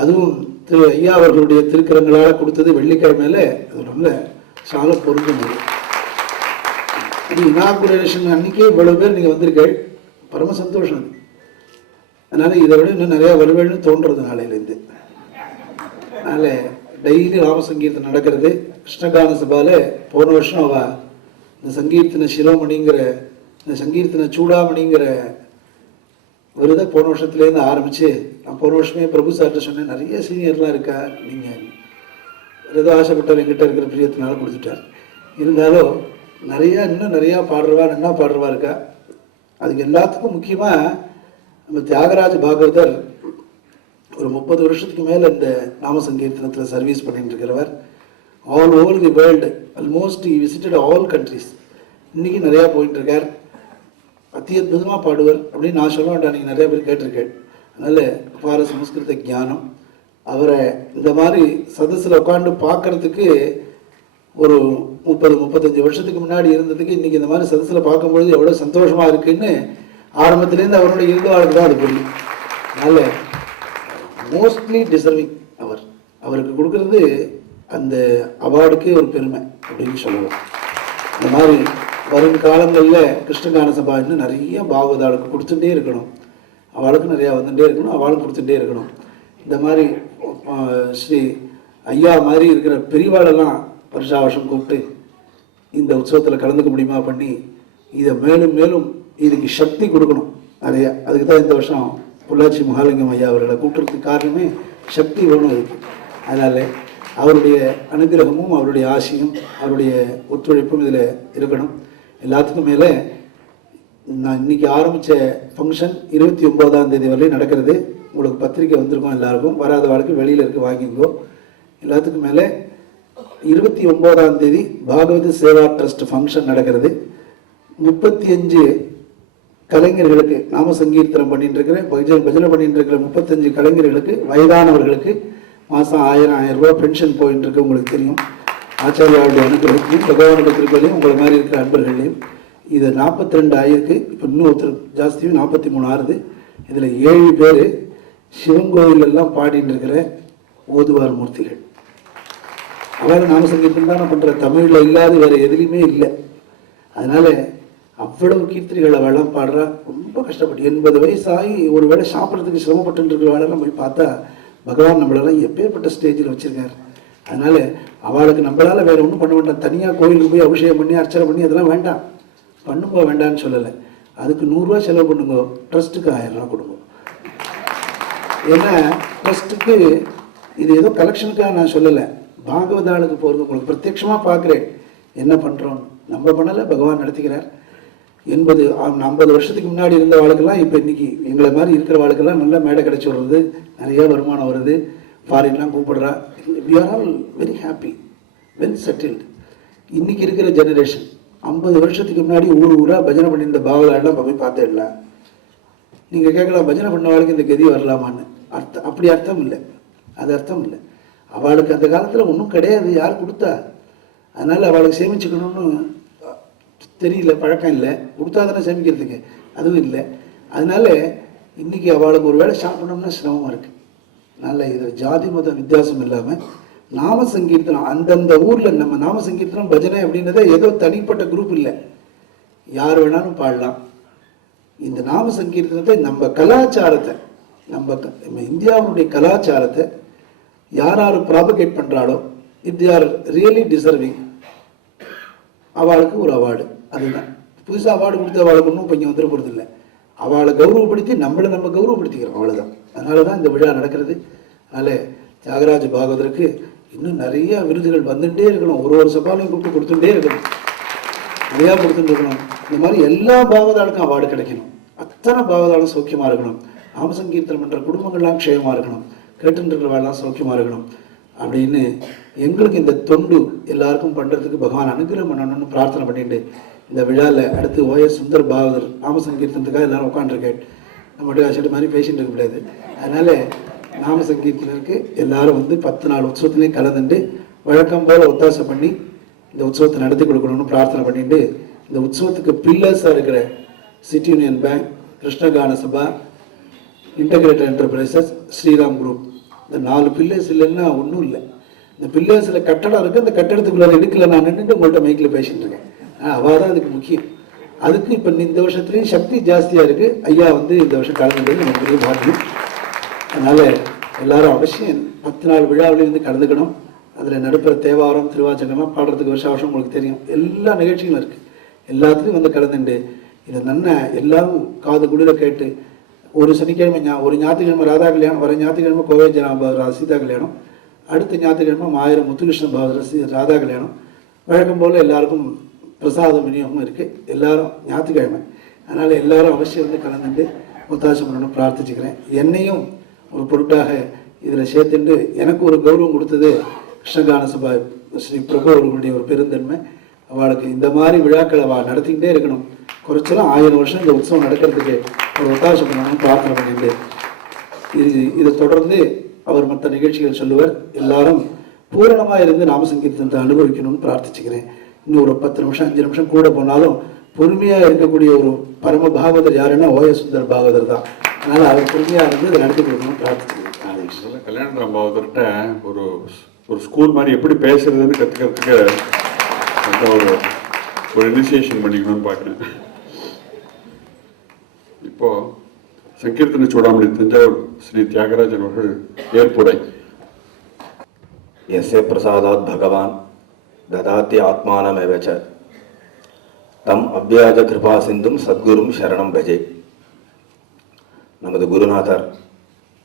அதுவும் திரு ஐயா அவர்களுடைய திருக்கரங்களால் கொடுத்தது வெள்ளிக்கிழமையில அது ரொம்ப சால பொருந்தும். இது இனாகுரேஷன் அன்னைக்கே இவ்வளவு பேர் நீங்கள் வந்திருக்கீள், பரம சந்தோஷம். அதனால் இதை விட இன்னும் நிறையா வருவேன்னு தோன்றது நாளையிலேருந்து. அதனால் டெய்லி ராமசங்கீர்த்தனம் நடக்கிறது. கிருஷ்ணகான சபாவில் போன வருஷம் அவள் இந்த சங்கீர்த்தன சிரோமணிங்கிற இந்த சங்கீர்த்தன சூடாமணிங்கிற விருதை போன வருஷத்துலேருந்து ஆரம்பித்து நான் போன வருஷமே பிரபு சார்கிட்ட சொன்னேன், நிறைய சீனியர்லாம் இருக்கா, நீங்கள் ஏதோ ஆசைப்பட்டவர் எங்கிட்ட இருக்கிற பிரியத்தினால கொடுத்துட்டார். இருந்தாலும் இன்னும் நிறையா பாடுறவா நல்லா பாடுறவா இருக்கா. அதுக்கு எல்லாத்துக்கும் முக்கியமாக நம்ம தியாகராஜ பாகவதர் ஒரு 30 வருஷத்துக்கு மேலே இந்த நாம சங்கீர்த்தனத்தில் சர்வீஸ் பண்ணிட்டு இருக்கிறவர். All over the world almost visited all countries. இன்றைக்கி நிறையா போயிட்டு இருக்கார். அத்தியுதமாக பாடுவார் அப்படின்னு நான் சொல்ல வேண்டாம், நீங்கள் நிறைய பேர் கேட்டிருக்கேன். அதனால் அபார சமஸ்கிருத ஞானம். அவரை இந்த மாதிரி சதஸில் உட்காந்து பார்க்குறதுக்கு ஒரு 30-35 வருஷத்துக்கு முன்னாடி இருந்ததுக்கு இன்றைக்கி இந்த மாதிரி சதஸில் பார்க்கும்பொழுது எவ்வளோ சந்தோஷமாக இருக்குதுன்னு ஆரம்பத்துலேருந்து அவருடைய இருந்தவாளுக்கு தான் அது புரியும். அதனால் மோஸ்ட்லி டிசர்விங் அவருக்கு கொடுக்கறது அந்த அவார்டுக்கே ஒரு பெருமை அப்படின்னு சொல்லலாம். இந்த மாதிரி வரும் காலங்களில் கிருஷ்ணகான சபா இன்னும் நிறைய பாகவதாளுக்கு கொடுத்துட்டே இருக்கணும், அவளுக்கு நிறையா வந்துட்டே இருக்கணும், அவளும் கொடுத்துட்டே இருக்கணும். இந்த மாதிரி ஸ்ரீ ஐயா மாதிரி இருக்கிற பெரியவாளெல்லாம் வருஷா வருஷம் கூப்பிட்டு இந்த உற்சவத்தில் கலந்துக்க முடியுமா பண்ணி இதை மேலும் மேலும் இதுக்கு சக்தி கொடுக்கணும் நிறையா. அதுக்கு தான் இந்த வருஷம் பொள்ளாச்சி மகாலிங்கம் ஐயா அவர்களை கூப்பிட்றதுக்கு காரணமே சக்தி வேணும் அதுக்கு. அதனால் அவருடைய அனுகிரகமும் அவருடைய ஆசையும் அவருடைய ஒத்துழைப்பும் இதில் இருக்கணும். எல்லாத்துக்கும் மேலே நான் இன்றைக்கி ஆரம்பித்த ஃபங்க்ஷன் 29ஆம் தேதி வரையும் நடக்கிறது. உங்களுக்கு பத்திரிக்கை வந்திருக்கோம், எல்லாருக்கும் வராத வாழ்க்கை வெளியில் இருக்க வாங்கிங்கோ. எல்லாத்துக்கும் மேலே 29ஆம் தேதி பாகவத சேவா ட்ரஸ்ட் ஃபங்க்ஷன் நடக்கிறது. 35 கலைஞர்களுக்கு நாம சங்கீர்த்தனம் பண்ணிட்டு இருக்கிற பஜனை பண்ணிட்டு இருக்கிற 35 கலைஞர்களுக்கு வயதானவர்களுக்கு மாதம் 1000 ரூபா பென்ஷன் போயிட்டு இருக்கு. உங்களுக்கு தெரியும், ஆச்சாரியாவுடைய அனுகிரகத்தையும் பகவானுடைய திருப்பதியும் உங்களை மாதிரி இருக்கிற அன்பர்களையும். இது 42 ஆயிருக்கு, இப்போ இன்னும் ஒருத்தர் ஜாஸ்தியும் 43 ஆறுது. இதில் 7 பேர் சிவன் கோவிலெல்லாம் பாடிட்டு இருக்கிற ஓதுவார் மூர்த்திகள். அதாவது நாம சங்கீர்த்தம் தான் பண்ணுற, தமிழில் இல்லாத வேறு எதுலேயுமே இல்லை. அதனால் அவ்வளவு கீர்த்தனைகள் அவெல்லாம் பாடுறா. ரொம்ப கஷ்டப்பட்டு 80 வயசாகி ஒரு வேளை சாப்பிட்றதுக்கு சிரமப்பட்டு இருக்கிற வேலைலாம் போய் பார்த்தா பகவான் நம்மளெல்லாம் எப்பேற்பட்ட ஸ்டேஜில் வச்சுருக்கார். அதனால் அவளுக்கு நம்மளால் வேறு ஒன்றும் பண்ண வேண்டாம். தனியாக கோயிலுக்கு போய் அபிஷேகம் பண்ணி அர்ச்சனை பண்ணி அதெல்லாம் வேண்டாம், பண்ணுங்க வேண்டான்னு சொல்லலை. அதுக்கு 100 ரூபா செலவு பண்ணுங்க, ட்ரஸ்ட்டுக்கு 1000 ரூபா கொடுங்க. ஏன்னா ட்ரஸ்ட்டுக்கு இது ஏதோ கலெக்ஷனுக்காக நான் சொல்லலை, பாகவதாளுக்கு போகிறது உங்களுக்கு பிரத்யட்சமாக பார்க்குறேன் என்ன பண்ணுறோம். நம்ம பண்ணலை, பகவான் நடத்திக்கிறார். 50 வருஷத்துக்கு முன்னாடி இருந்த வாழ்க்கெல்லாம் இப்போ இன்றைக்கி எங்களை மாதிரி இருக்கிற வாழ்க்கெல்லாம் நல்ல மேடை கிடச்சி வருது, நிறையா வருமானம் வருது, ஃபாரின்லாம் கூப்பிடுறா. We are all very happy, well settled. இன்றைக்கி இருக்கிற ஜெனரேஷன் 50 வருஷத்துக்கு முன்னாடி ஊராக பஜனை பண்ணியிருந்த பாவலாடெல்லாம் போய் பார்த்துடலாம். நீங்கள் கேட்கலாம், பஜனை பண்ண வாழ்க்கை இந்த கதி வரலாமான்னு. அப்படி அர்த்தம் இல்லை, அது அர்த்தம் இல்லை. அவளுக்கு அந்த காலத்தில் ஒன்றும் கிடையாது, யார் கொடுத்தா? அதனால் அவளுக்கு சேமிச்சுக்கணும்னு தெரியல, பழக்கம் இல்லை, கொடுத்தா தானே சேமிக்கிறதுக்கு, அதுவும் இல்லை. அதனால இன்றைக்கி அவளுக்கு ஒரு வேளை சாப்பிடணும்னா சிரமமாக இருக்குது. அதனால் இதில் ஜாதி மத வித்தியாசம் இல்லாமல் நாம சங்கீர்த்தனம் அந்தந்த ஊரில் நம்ம நாம சங்கீர்த்தனம் பஜனை அப்படின்றத ஏதோ தனிப்பட்ட குரூப் இல்லை, யார் வேணாலும் பாடலாம். இந்த நாம சங்கீர்த்தனத்தை நம்ம கலாச்சாரத்தை, நம்ம இந்தியாவுடைய கலாச்சாரத்தை யார் யார் ப்ராபகேட் பண்ணுறாளோ, if they are really deserving, அவளுக்கு ஒரு அவார்டு. அதுதான் புதுசாக அவார்டு கொடுத்து அவளுக்கு ஒன்றும் இப்போ இங்கே வந்துட போகிறது இல்லை. அவளை கௌரவப்படுத்தி நம்மளை நம்ம கௌரவப்படுத்திக்கிறோம், அவ்வளோதான். அதனால தான் இந்த விழா நடக்கிறது. அதனால் தியாகராஜ பாகவதருக்கு இன்னும் நிறைய விருதுகள் வந்துகிட்டே இருக்கணும், ஒரு சபாலையும் கூப்பிட்டு கொடுத்துட்டே இருக்கணும், நிறையா கொடுத்துட்டு இருக்கணும். இந்த மாதிரி எல்லா பாகவதாளுக்கும் அவார்டு கிடைக்கணும், அத்தனை பாகவதாலும் சௌக்கியமாக இருக்கணும், நாமசங்கீர்த்தனம் பண்ணுற குடும்பங்கள்லாம் க்ஷேமமாக இருக்கணும், கேட்டுருக்கிறவெல்லாம் சௌக்கியமாக இருக்கணும் அப்படின்னு எங்களுக்கு இந்த தொண்டு எல்லாருக்கும் பண்ணுறதுக்கு பகவான் அனுகிரகம் பண்ணணும்னு பிரார்த்தனை பண்ணிட்டு இந்த விழாவில் அடுத்து ஓஎஸ் சுந்தர் பாகவதர் நாம சங்கீர்த்தனத்துக்காக எல்லாரும் உட்காந்துருக்கேன். நம்மகிட்ட அசட்டு மாதிரி பேசிட்டு இருக்க முடியாது. அதனால் நாம சங்கீர்த்தனருக்கு எல்லாரும் வந்து 10 நாள் உற்சவத்திலையும் கலந்துட்டு வழக்கம் போல் ஒத்தாசை பண்ணி இந்த உற்சவத்தை நடத்தி கொடுக்கணும்னு பிரார்த்தனை பண்ணிட்டு இந்த உற்சவத்துக்கு பில்லர்ஸாக இருக்கிற சிட்டி யூனியன் பேங்க், கிருஷ்ணகான சபா, இன்டகிரேட்டட் என்டர்பிரைசஸ், ஸ்ரீராம் குரூப், இந்த 4 பில்லர்ஸ் இல்லைன்னா ஒன்றும் இல்லை. இந்த பில்லர்ஸில் கட்டடம் இருக்குது, அந்த கட்டடத்துக்குள்ளே எடுக்கல. நான் நின்றுட்டு உங்கள்கிட்ட மைக்கில் பேசிட்டு இருக்கேன். அவள் தான் அதுக்கு முக்கியம். அதுக்கு இப்போ இந்த வருஷத்துலேயும் சக்தி ஜாஸ்தியாக இருக்குது. ஐயா வந்து இந்த வருஷம் கலந்துக்கிறது எனக்கு பெரிய பாக்கியம். அதனால் எல்லாரும் அவசியம் 10 நாள் விழாவிலையும் வந்து கலந்துக்கணும். அதில் நடுப்புற தேவாரம், திருவாச்சகமாக பாடுறதுக்கு வருஷம் உங்களுக்கு தெரியும். எல்லா நிகழ்ச்சிகளும் இருக்குது. எல்லாத்துலேயும் வந்து கலந்துண்டு இதை நன்ன எல்லாரும் காது குளிர கேட்டு ஒரு சனிக்கிழமை ஒரு ஞாயிற்றுக்கிழமை ராதா கல்யாணம், வர ஞாயிற்றுக்கிழமை கோவை ஜனாபாவதர் சீதா கல்யாணம், அடுத்த ஞாயிற்றுக்கிழமை மாயிரம் முத்துகிருஷ்ண பாவதர் ராதா கல்யாணம். வழக்கம் போல் எல்லாருக்கும் பிரசாதம் விநியோகமும் இருக்குது. எல்லாரும் ஞாயிற்றுக்கிழமை. அதனால் எல்லாரும் அவசியம் வந்து கலந்துட்டு ஒத்தாசை பண்ணணும் பிரார்த்திச்சுக்கிறேன். என்னையும் ஒரு பொருட்டாக இதில் சேர்த்துட்டு எனக்கு ஒரு கௌரவம் கொடுத்தது கிருஷ்ணகான சபா ஸ்ரீ பிரபு அவர்களுடைய ஒரு பெருந்தன்மை. அவளுக்கு இந்த மாதிரி விழாக்களை அவள் நடத்திக்கிட்டே இருக்கணும். குறைச்சலாம் 1000 வருஷம் இந்த உற்சவம் நடக்கிறதுக்கு ஒரு ஒத்தாசை பண்ணணும்னு பிரார்த்தனை பண்ணிட்டு இதை தொடர்ந்து அவர் மற்ற நிகழ்ச்சிகள் சொல்லுவார். எல்லாரும் பூரணமாக இருந்து நாம சங்கீர்த்தனத்தை அனுபவிக்கணும்னு பிரார்த்திச்சுக்கிறேன். இன்னும் ஒரு 10 நிமிஷம் 5 நிமிஷம் கூட போனாலும் பொறுமையாக இருக்கக்கூடிய ஒரு பரம பாகவதர் யாருன்னா ஓஎஸ் சுந்தர் பாகவதர் தான். அதனால் அவர் பொறுமையாக இருந்து இதை நடத்தி கொடுக்கணும்னு பிரார்த்திச்சுக்கிறேன். கல்யாணராம் பாகவதர்கிட்ட ஒரு ஸ்கூல் மாதிரி எப்படி பேசுறதுன்னு கற்றுக்கிறதுக்கு ஒரு இனிஷியேஷன் பண்ணிக்கணும்னு பார்க்குறேன். இப்போ சங்கீர்த்தன சூடாமணி தஞ்சாவூர் ஸ்ரீ தியாகராஜன் அவர்கள் ஏற்புரை. यस्य प्रसादात् भगवान् ददाति आत्मानमेव च तम अव्याज कृपा सिंधुम सद्गुरुम शरणम भजे. நமது குருநாதர்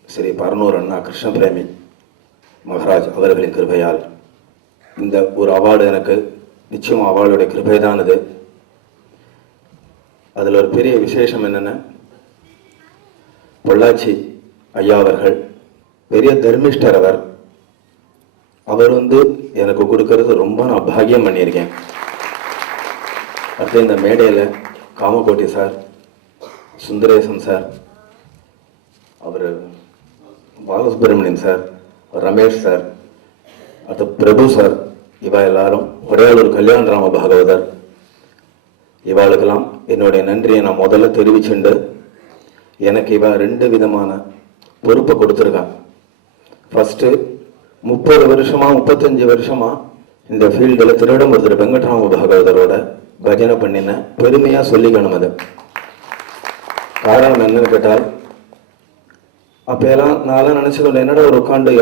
ஸ்ரீ பரனூர் அண்ணா கிருஷ்ண பிரேமி மகாராஜ் அவர்களின் கிருபையால் இந்த ஒரு அவார்டு எனக்கு நிச்சயம் அவளுடைய கிருபை தான் இது. அதில் ஒரு பெரிய விசேஷம் என்னென்னா, பொள்ளாச்சி ஐயா அவர்கள் பெரிய தர்மிஷ்டர். அவர் வந்து எனக்கு கொடுக்கறது ரொம்ப நான் பாக்கியம் பண்ணியிருக்கேன். அடுத்து இந்த மேடையில் காமகோட்டி சார், சுந்தரேசன் சார், அவர் பாலசுப்ரமணியன் சார், ரமேஷ் சார், அடுத்து பிரபு சார், இவா எல்லாரும் ஒரே ஒரு கல்யாணராம பாகவதர், இவாளுக்கெல்லாம் என்னுடைய நன்றியை நான் முதல்ல தெரிவிச்சுண்டு, எனக்கு இவா 2 விதமான பொறுப்பை கொடுத்துருக்கான். ஃபஸ்ட்டு 30 வருஷமா 35 வருஷமா இந்த ஃபீல்டில் திருவிடம்புரத்தில் வெங்கட்ராம பாகவதரோட பஜனை பண்ணின பெருமையாக சொல்லிக்கணும். அது காரணம் என்னன்னு கேட்டால், அப்போலாம் நான்லாம் நினச்சிக்கொண்டு என்னடா ஒரு உட்காந்து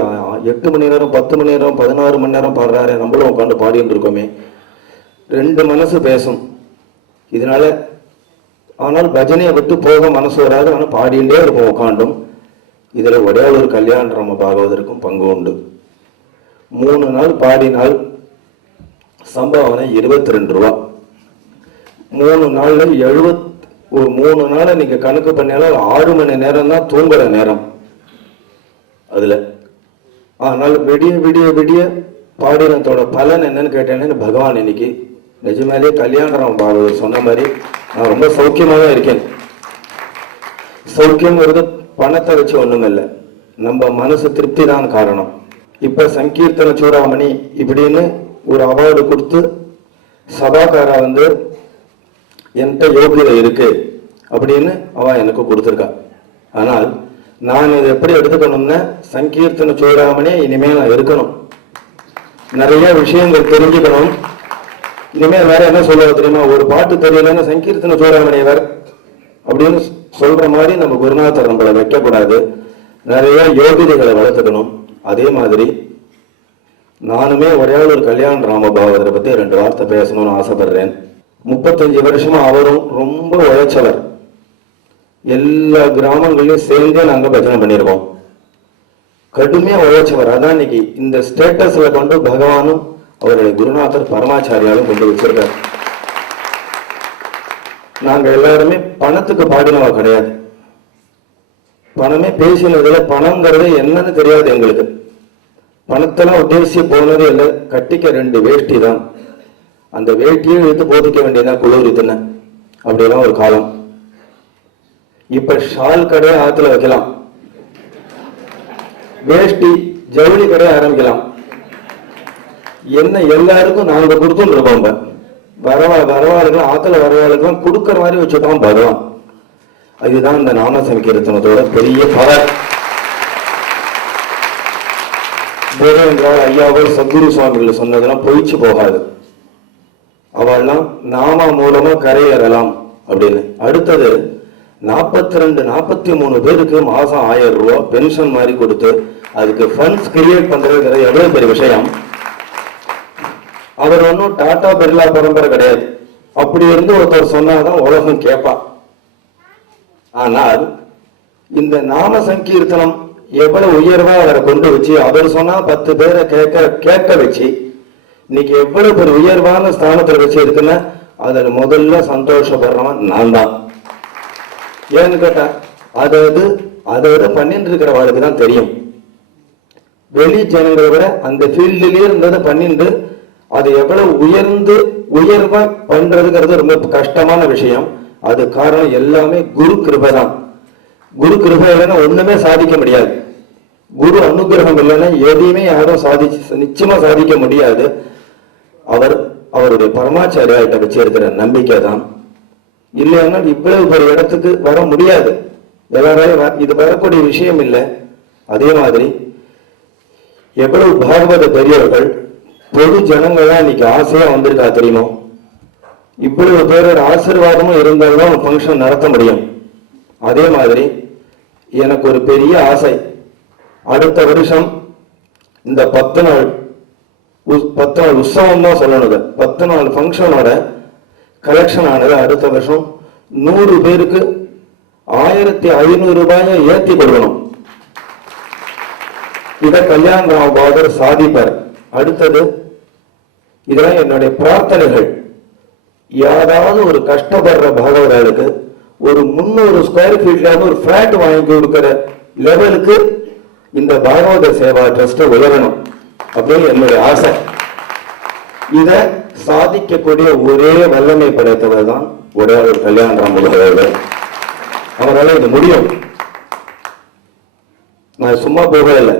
8 மணி நேரம் 10 மணி நேரம் 16 மணி நேரம் பாடுறாரு, நம்மளும் உட்காந்து பாடிட்டு இருக்கோமே. 2 மனசு பேசும் இதனால. ஆனால் பஜனையை விட்டு போக மனசு வராது, ஆனால் பாடிண்டே இருப்போம் உட்காண்டும். இதில் ஒரே ஒரு கல்யாணராம பாகவதற்கும் பங்கு உண்டு. 3 நாள் பாடினால் சம்பாவனை 22 ரூபா. 3 நாள்ல 3 நாளை நீங்க கணக்கு பண்ணாலும் 6 மணி நேரம் தான் தூங்குற நேரம் அதுல. ஆனால் விடிய விடிய விடிய பாடினத்தோட பலன் என்னன்னு கேட்டேன்னு பகவான் இன்னைக்கு நிஜமாலே கல்யாணராம பாகவதர் சொன்ன மாதிரி நான் ரொம்ப சௌக்கியமாக இருக்கேன். சௌக்கியங்கிறது பணத்தை வச்சு ஒண்ணும் இல்லை, நம்ம மனசு திருப்தி தான் காரணம். இப்ப சங்கீர்த்தன சூடாமணி இப்படின்னு ஒரு அவார்டு கொடுத்து சபாக்காரா வந்து என்கிட்ட யோகியதை இருக்கு அப்படின்னு அவ எனக்கு கொடுத்துருக்கா. ஆனால் நான் இதை எப்படி எடுத்துக்கணும்னா, சங்கீர்த்தன சூடாமணி இனிமேல் நான் இருக்கணும், நிறைய விஷயங்கள் தெரிஞ்சுக்கணும். இனிமேல் வேற என்ன சொல்லுவது தெரியுமா, ஒரு பாட்டு தெரியலன்னு சங்கீர்த்தன சூடாமணியவர் அப்படின்னு சொல்ற மாதிரி நம்ம குருநாதர் நம்மளை வைக்கக்கூடாது. நிறைய யோகிதைகளை வளர்த்துக்கணும். அதே மாதிரி நானுமே ஒரே ஒரு கல்யாணராம பாகவதரை பத்தி 2 வார்த்தை பேசணும்னு ஆசைப்படுறேன். 35 வருஷமா அவரும் ரொம்ப உழைச்சவர். எல்லா கிராமங்களையும் சேர்ந்தே நாங்க பஜனை பண்ணியிருக்கோம். கடுமையா உழைச்சவர். அதான் இன்னைக்கு இந்த ஸ்டேட்டஸ்ல கொண்டு பகவானும் அவருடைய குருநாதர் பரமாச்சாரியாலும் கொண்டு வச்சிருக்காரு. நாங்க எல்லாருமே பணத்துக்கு பாடினவா கிடையாது. பணமே பேசினதுல பணம்ங்கிறது என்னன்னு தெரியாது எங்களுக்கு. பணத்தெல்லாம் உத்தேசிச்சு போனது இல்லை, கட்டிக்க 2 வேஷ்டி தான். அந்த வேட்டியை எடுத்து போதிக்க வேண்டியதான் குளிர் அப்படியெல்லாம் ஒரு காலம். இப்ப ஷால் கடையை ஆத்துல வைக்கலாம், வேஷ்டி ஜவுளி கடையை ஆரம்பிக்கலாம். என்ன எல்லாருக்கும் நாங்க கொடுத்துட்டு இருக்கோம். வரவாளுக்கெல்லாம் ஆத்துல வரவாளுக்கெல்லாம் கொடுக்கற மாதிரி வச்சுதான் பகவான். அதுதான் இந்த நாம சங்கீர்த்தனத்தோட பெரிய பவர். போதம் என்றால் ஐயாவோ சத்குரு சுவாமிகள் சொன்னதெல்லாம் பொய்ச்சு போகாது. அவெல்லாம் நாம மூலமா கரையேறலாம் அப்படின்னு. அடுத்தது 42-43 பேருக்கு மாசம் 1000 ரூபாய் பென்ஷன் மாதிரி கொடுத்து அதுக்கு ஃபண்ட்ஸ் கிரியேட் பண்றதுங்கிறது எவ்வளவு பெரிய விஷயம். அவர் ஒன்றும் டாடா பிர்லா பரம்பரை கிடையாது. அப்படி இருந்து ஒருத்தர் சொன்னாதான் உலகம் கேட்பா. ஆனால் இந்த நாம சங்கீர்த்தனம் எவ்வளவு உயர்வா அவரை கொண்டு வச்சு, அவர் சொன்னா 10 பேரை கேட்க வச்சு இன்னைக்கு எவ்வளவு ஒரு உயர்வான ஸ்தானத்துல வச்சு இருக்குன்னா அதுல முதல்ல சந்தோஷப்படுறவன் நான் தான். ஏன்னு கேட்டா அதை பண்ணிட்டு இருக்கிறவர்களுக்கு தான் தெரியும். வெளி ஜனங்களை விட அந்த ஃபீல்டுலயே இருந்ததை பண்ணிட்டு அது எவ்வளவு உயர்வா பண்றதுங்கிறது ரொம்ப கஷ்டமான விஷயம். அது காரணம் எல்லாமே குரு கிருபை தான். குரு கிருபை இல்லைன்னா ஒண்ணுமே சாதிக்க முடியாது. குரு அனுகிரகம் இல்லைன்னா எதையுமே யாரும் நிச்சயமா சாதிக்க முடியாது. அவருடைய பரமாச்சாரியாட்ட வச்சிருக்கிற நம்பிக்கை தான். இல்லைன்னா இவ்வளவு ஒரு இடத்துக்கு வர முடியாது. எல்லாராயும் இது வரக்கூடிய விஷயம் இல்லை. அதே மாதிரி எவ்வளவு பாகவத பெரியவர்கள் பொது ஜனங்களா இன்னைக்கு ஆசையா வந்திருக்கா தெரியுமோ. இவ்வளவு பேரோட ஆசீர்வாதமும் இருந்தால்தான் ஃபங்க்ஷன் நடத்த முடியும். அதே மாதிரி எனக்கு ஒரு பெரிய ஆசை, அடுத்த வருஷம் இந்த 10 நாள் உற்சவம் தான் சொல்லணுங்க. 10 நாள் ஃபங்க்ஷனோட கலெக்ஷன் ஆனது அடுத்த வருஷம் 100 பேருக்கு 1500 ரூபாயை ஏற்றி கொடுக்கணும். இதை கல்யாண ராவ் பாதர் சாதிப்பார். அடுத்தது இதெல்லாம் என்னுடைய பிரார்த்தனைகள். யாராவது ஒரு கஷ்டப்படுற பாகவதாளுக்கு ஒரு 300 ஸ்கொயர் ஃபீட்ல ஒரு பிளாட் வாங்கி கொடுக்கிற லெவலுக்கு இந்த பாகவத சேவா ட்ரஸ்ட் உயரணும் அப்படின்னு என்னுடைய ஆசை. இத சாதிக்கக்கூடிய ஒரே வல்லமை படைத்தவர் தான் ஒரே ஒரு கல்யாண ராமர்கள். அவரால் இது முடியும். நான் சும்மா போகவே இல்லை,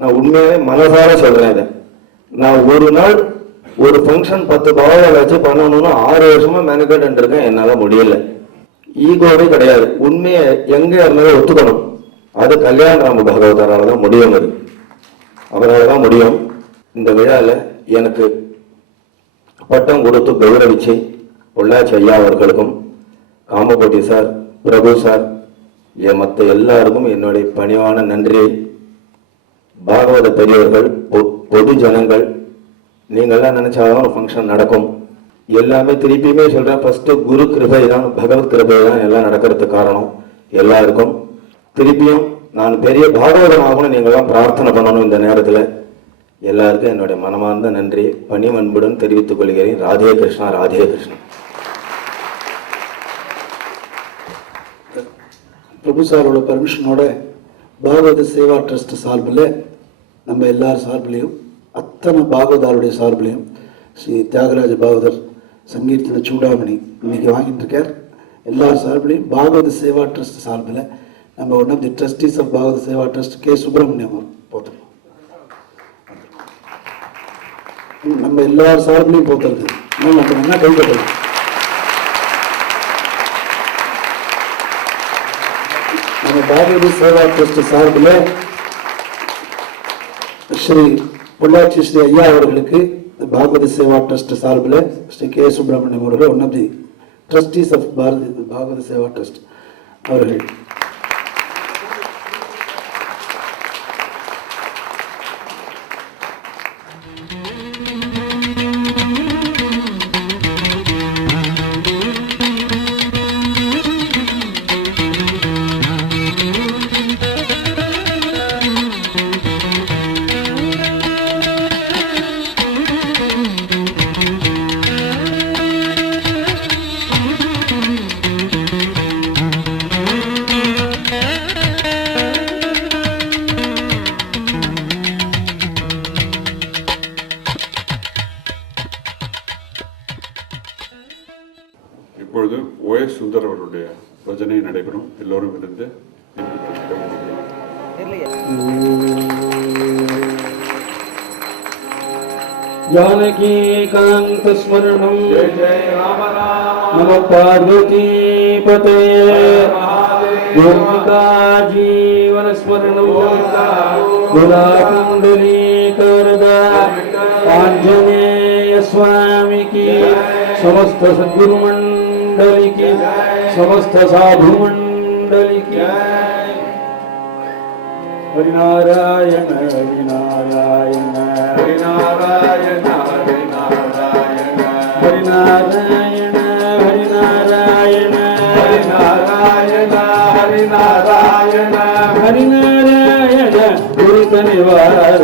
நான் உண்மையாவே மனசார சொல்றேன். இதை நான் ஒரு நாள் ஒரு ஃபங்க்ஷன் 10 பாவனை வச்சு பண்ணணும்னு 6 வருஷமா மெனக்கெட்டு இருக்கேன். என்னால முடியல. ஈகோவே கிடையாது. உண்மையை எங்க இருந்தாலும் ஒத்துக்கணும். அது கல்யாண ராம பாகவதரால தான் முடியும். அது அவரால் தான் முடியும். இந்த விழால எனக்கு பட்டம் கொடுத்து கௌரவிச்சு பொள்ளாச்சி ஐயா அவர்களுக்கும், காமகோட்டி சார், பிரபு சார், மற்ற எல்லாருக்கும் என்னுடைய பணிவான நன்றியை. பாகவத பெரியவர்கள், பொது ஜனங்கள், நீங்கள்லாம் நினைச்சாதான் ஒரு ஃபங்க்ஷன் நடக்கும். எல்லாமே திருப்பியுமே சொல்றேன், ஃபர்ஸ்ட் குரு கிருபை தான், பகவத் கிருபை தான் எல்லாம் நடக்கிறதுக்கு காரணம். எல்லாருக்கும் திருப்பியும் நான் பெரிய பாகவதன் ஆகணும் நீங்கள்லாம் பிரார்த்தனை பண்ணணும். இந்த நேரத்தில் எல்லாருக்கும் என்னுடைய மனமார்ந்த நன்றி பணிவன்புடன் தெரிவித்துக் கொள்கிறேன். ராதே கிருஷ்ணா, ராதே கிருஷ்ணா. பிரபு சாரோட பர்மிஷனோட பாகவத சேவா ட்ரஸ்ட் சார்பில் நம்ம எல்லார் சார்பிலையும், அத்தனை பாகவதாருடைய சார்பிலையும், ஸ்ரீ தியாகராஜ பாகவதர் சங்கீர்த்தன சூடாமணி இன்னைக்கு வாங்கிட்டு இருக்கார். எல்லார் சார்பிலையும் பாகவத சேவா ட்ரஸ்ட் சார்பில் நம்ம one of the trustees of Bhagavata Seva trust K Subramaniam போத்துருக்கோம். நம்ம எல்லார் சார்பிலையும் போத்துறது நம்ம என்ன கைப்பற்றலாம். நம்ம பாகவத சேவா ட்ரஸ்ட் சார்பில் ஸ்ரீ பொள்ளாச்சி ஸ்ரீ ஐயா அவர்களுக்கு பாகவத சேவா ட்ரஸ்ட் சார்பில் ஸ்ரீ கே சுப்பிரமணியம் அவர்கள் one of the trustees of Bhagavata Seva trust அவர்கள் சுரேஷ் சுந்தர் அவருடைய பஜனை நடைபெறும். எல்லோரும் இருந்து जानकी कांत स्मरणं जय जय राम राम नमः पार्वती पतये गोपिका जीवन स्मरणं गुलाकुंडली करदा आंजनेय स्वामी की समस्त सद्गुरु मंडली की समस्त साधु मंडली की हरिनारायण हरिनारायण हरिनारायण हरिनारायण हरिनारायण हरिनारायण हरिनारायण हरिनारायण दुरित निवारण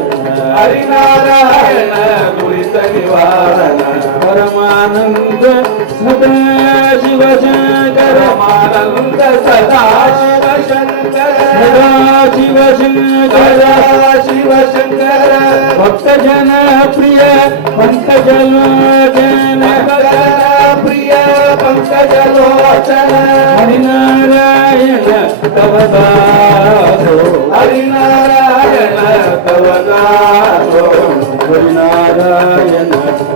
हरिनारायण दुरित निवारण परमानंद सदा शिव शंकर परमानंद सदा शिव शंकर सदा शिव शंकर शिव शंकर भक्त जन प्रिय पंकजलोचन प्रिय पंकजलोचन हरिनारायण तव दासो हरिनारायण तव दासो हरिनारायण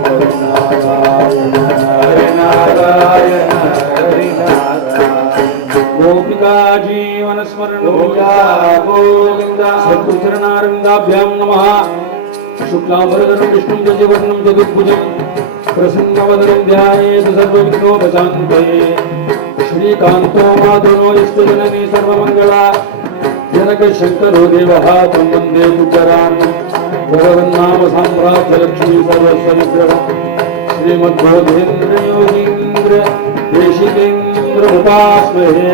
हरिनारायण हरिनारायण हरिनारायण गोपिका जीवन स्मरण गोविंद सद्गुरुचरणारविन्दाभ्यां नमः शुक्लांबरधरं विष्णुं जयवर्णं चतुर्भुजं प्रसन्नवदनं ध्यायेत् सर्वविघ्नोपशान्तये श्रीकान्तो माधवो यस्तुजननी सर्वमङ्गला जनकशङ्करो देवः तं वन्दे कुचरान् भगवन्नाम साम्राज्यलक्ष्मी सर्वस्वविग्रहम् श्रीमद्बोधेन्द्रयोगीन्द्र देशिकेन्द्र उपास्महे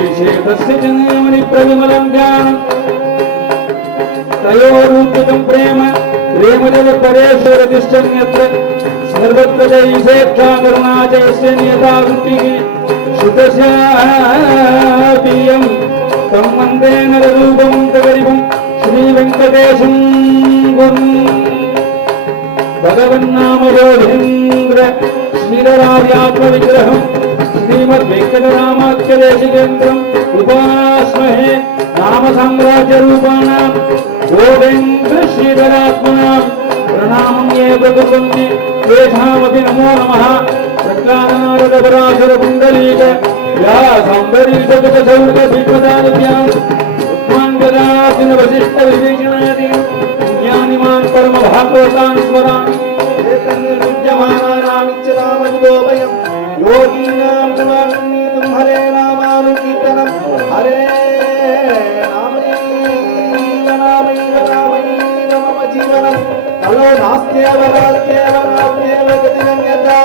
ईशे तस्य जनेमणि प्रविमलं ध्यानम् तयोरूपितं प्रेम प्रेमजव परेश्वरतिष्ठन्यत्र सर्वत्र दैसेक्षा करुणा चैस्य नियता वृत्तिः श्रुतस्यापीयं तं वन्दे नररूपमन्तगरिवं श्रीवेङ्कटेशं गुरुं भगवन्नामयोधीन्द्र श्रीधरार्यात्मविग्रहं श्रीमद्वेङ्कटरामाख्यदेशिकेन्द्रम् उपास्महे नाम साम्राज्यरूपाणां गोविन्द श्रीधरात्मनां प्रणामं ये प्रकुर्वन्ति तेषामपि नमो नमः प्रह्लादनारदपराशरकुण्डलीक व्यासाम्बरीशगतसौर्गभीष्मदादिभ्याम् उत्माङ्गदासिनवसिष्ठविभीषणादि ज्ञानिमान् परमभागवतान् स्मरामि एतन्निर्विद्यमानानामिच्छरामनिगोपयम् योगीनां समागम्येतुं हरे नामानुकीर्तनं हरे नामैव मम जीवनं कलो नास्त्येव नास्त्येव नास्त्येव गतिरन्यथा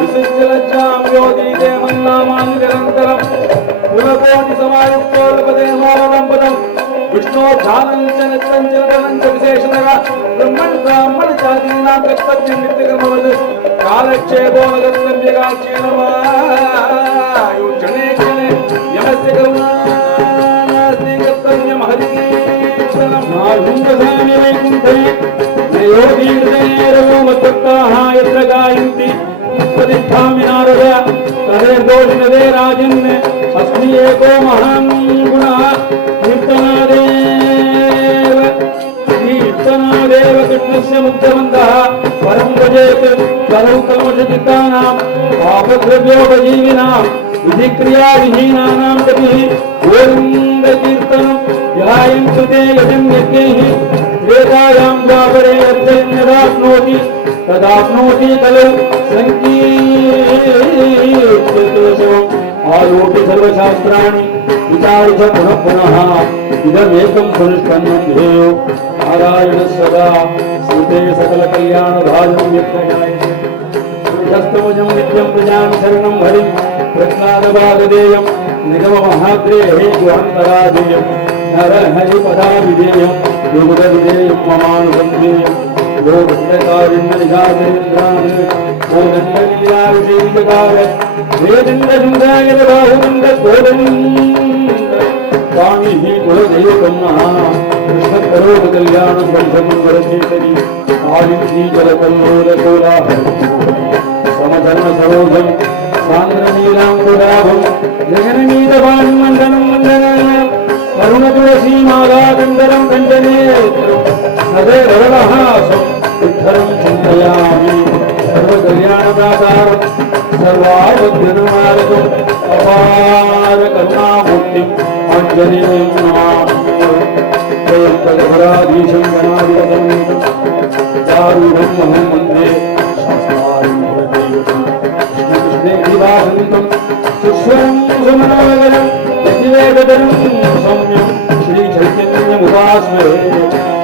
विशिष्टलज्जां योगीते मन्नामानि निरन्तरं पुनकोटिसमायुक्तो लभते मोहनं पदं विष्णोध्यानं च नित्यं च धनं च विशेषतः ब्रह्मण्डामणजातीनां कर्तव्यं नित्यकर्मवत् कालक्षेपो न कर्तव्यकाक्षेण वायुक्षणे क्षणे यमस्य करुणानास्ति कर्तव्यं हरिकीर्तनं नागुण्डसामि वैकुण्ठे नयोगीर्तेरवोमत्वक्ताः यत्र गायन्ति प्रतिष्ठामि नारद तदेर्दोषिणदे राजन् अस्मि एको महान् गुणः कीर्तनादेव कृष्णस्य मुक्तवन्तः परं भजेत् कलौ कल्मषचित्तानां पापद्रव्योपजीविनां विधिक्रियाविहीनानां कपिः गोविन्दकीर्तनं ध्यायन्तु ते यजं यज्ञैः त्रेतायां द्वापरे अर्चयन्यदाप्नोति तदाप्नोति खलु सङ्कीर्त्यशवम् आलोक्य सर्वशास्त्राणि विचार्य च पुनः पुनः इदमेकं सुनिष्पन्नं ध्येयो नारायणः सदा स्मृते सकलकल्याणभाजं यत्नयाय श्रीहस्तमुजं नित्यं प्रजां शरणं हरिं प्रह्लादवागदेयं निगममहाग्रेः गुहान्तराधेयं नरहरिपदाविधेयं योगविधेयं ममानुबन्धेयं गोविन्दकारुण्यनिधानेन्द्रान् गोविन्दलीलाविषयीजकार वेदिन्द्रजुन्द्रायबाहुदण्ड गोविन्द स्वामिः कुलदेवं नः कृष्णकरोति कल्याणं वंशमङ्गलकेसरी कालिन्दी जलकल्लोलकोलाहलं समधर्मसरोजं சாந்திரநீலாம்புராபம் ஜெகனநீதபான் மண்டனம் மண்டனம் கருணதுளசீமாலாகந்தரம் கண்டனேத்ரம் சதேரவலஹாசம் விட்டரம் சிந்தயாமி சர்வகல்யாணதாதாரம் சர்வாபத்யனுமாரகம் அபார கருணாமூர்த்திம் ஆஞ்சநேயம் நமாமி கல்பராதீசம் கணாதிபதம் தாரூடம் மகம் வந்தே சாஸ்தாரம் பரதேவதம் கிருஷ்ணே திவாசந்தம் சுஸ்வரம் சுமனோகரம் நிவேதனம் சௌம்யம் ஸ்ரீ சைத்தன்யமுபாஸ்மரே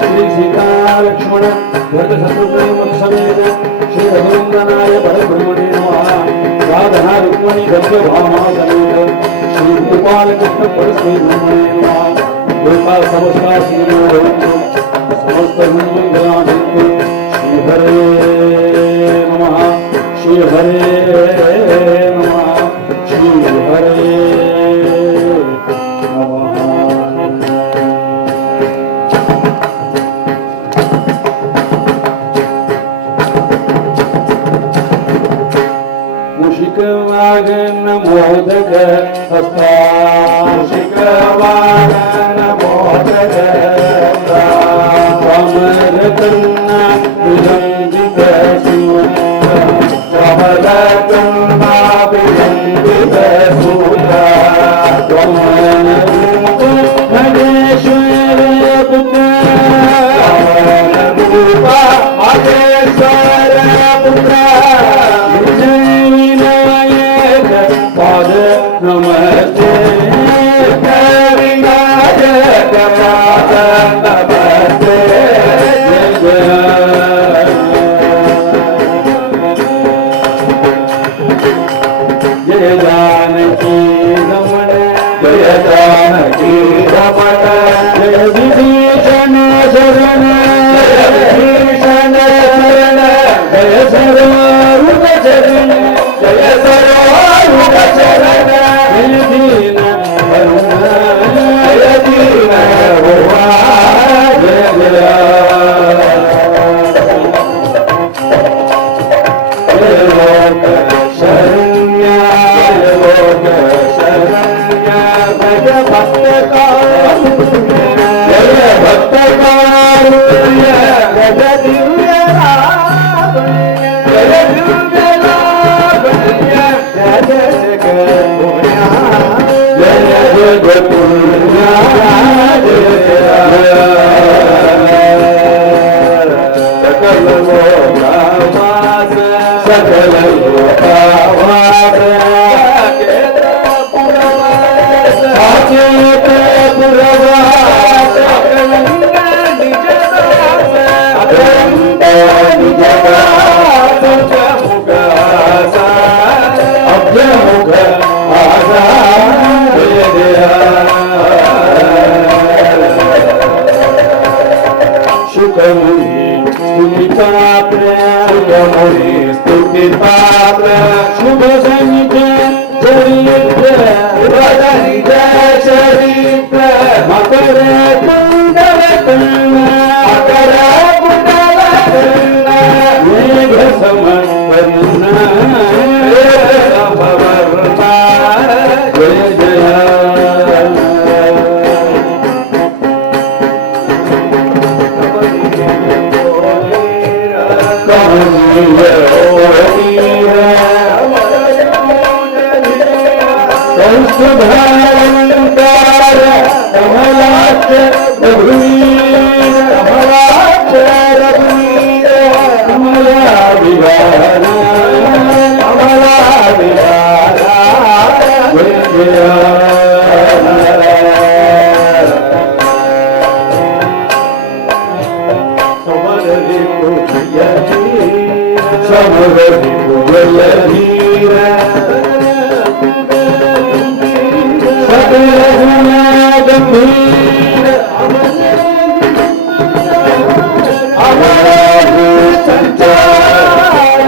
ஸ்ரீ சீதாலக்ஷ்மண भरतशत्रुघ्नसमेत श्री रघुनंदनाय परब्रह्मणे नमः राधा रुक्मिणी भामा समेत श्री गोपाल कृष्ण परस्मै ब्रह्मणे नमः गोपाल समस्ता श्रीनो भवन्तु समस्त मंगलानि श्री हरे नमः श्री हरे नमः श्री हरे वागन मोदक हस्ता वागन मोदक हस्ता कमर कन्ना विलंबित सूत्र कमर कन्ना विलंबित सूत्र कमन रूप महेश्वर पुत्र कमन रूप महेश्वर पुत्र नमस्ते विनायक पाद नमस्ते जय जानकी रमण जय जानकी रमण जय विभीषण शरण जय विभीषण शरण जय सर्वारुण शरण जय सर्वारुण शरण जय दीन करुण जय दीन भुवा जय जय लोक शरण्य लोक शरण्य भज भक्त जय भक्त कारुण्य भज दिव्य जय दिव्य जय सकल लोकावास सकल लोकावास साकेत पुरवास अकलंक निज दास अकलंक निज दास अभ्यमुख आसा अभ्यमुख आसा जय जय शुकमुनि स्तुति पात्र शुकमुनि स्तुति पात्र शुभ सनिध चरित्र निज चरित्र मकर कुंडल मकर कुंडल मेघ समर्पण भवर्ता जय जय संस्कृधारंकार कमलाक्ष रघुवीर कमलाक्ष रघुवीर कमला विहार कमला विहार जय जय समर विपुल धीर सकल गुण गंभीर अमर संचार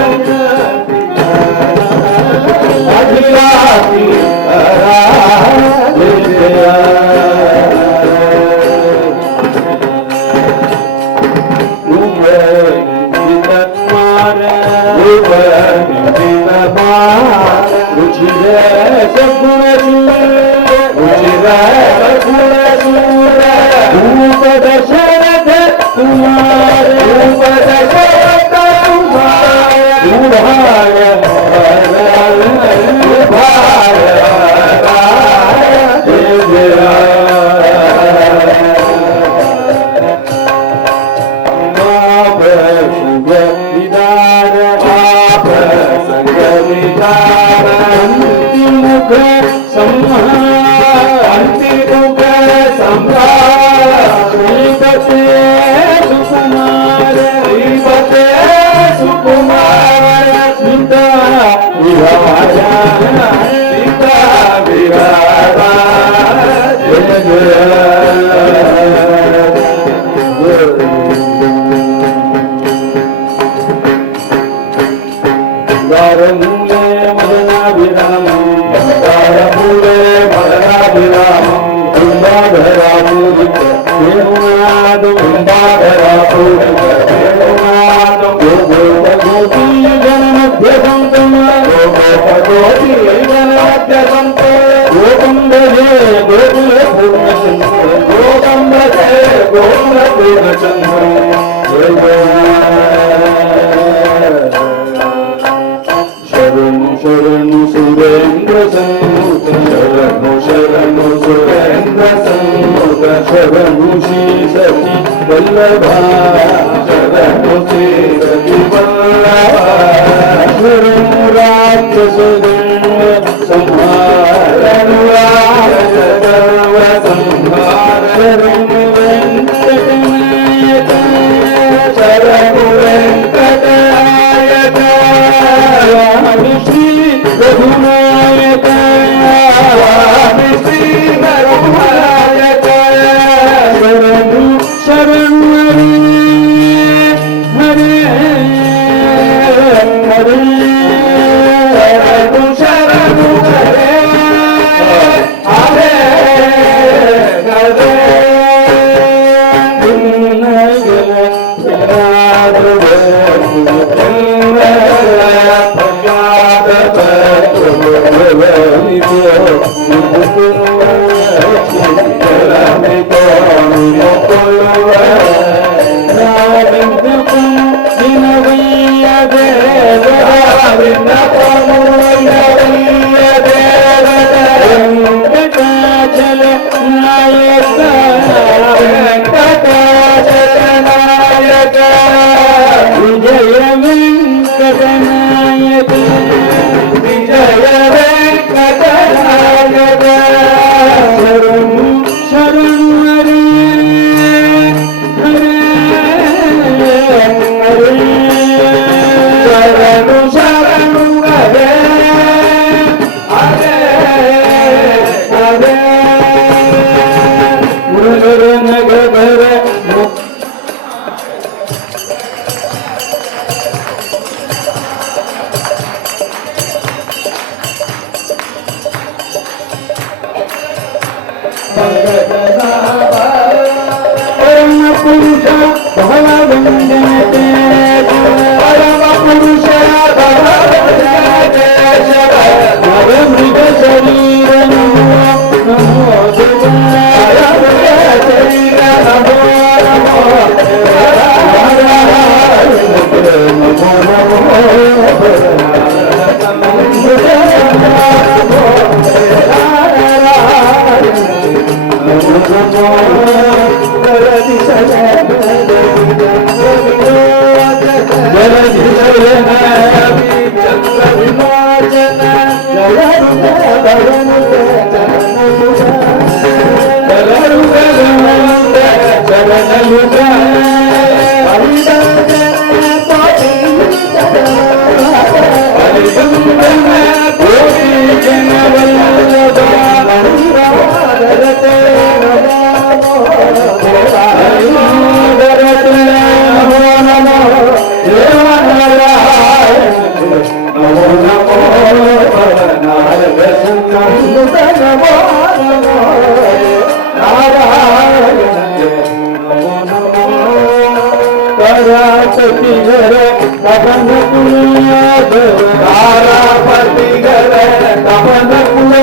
Pati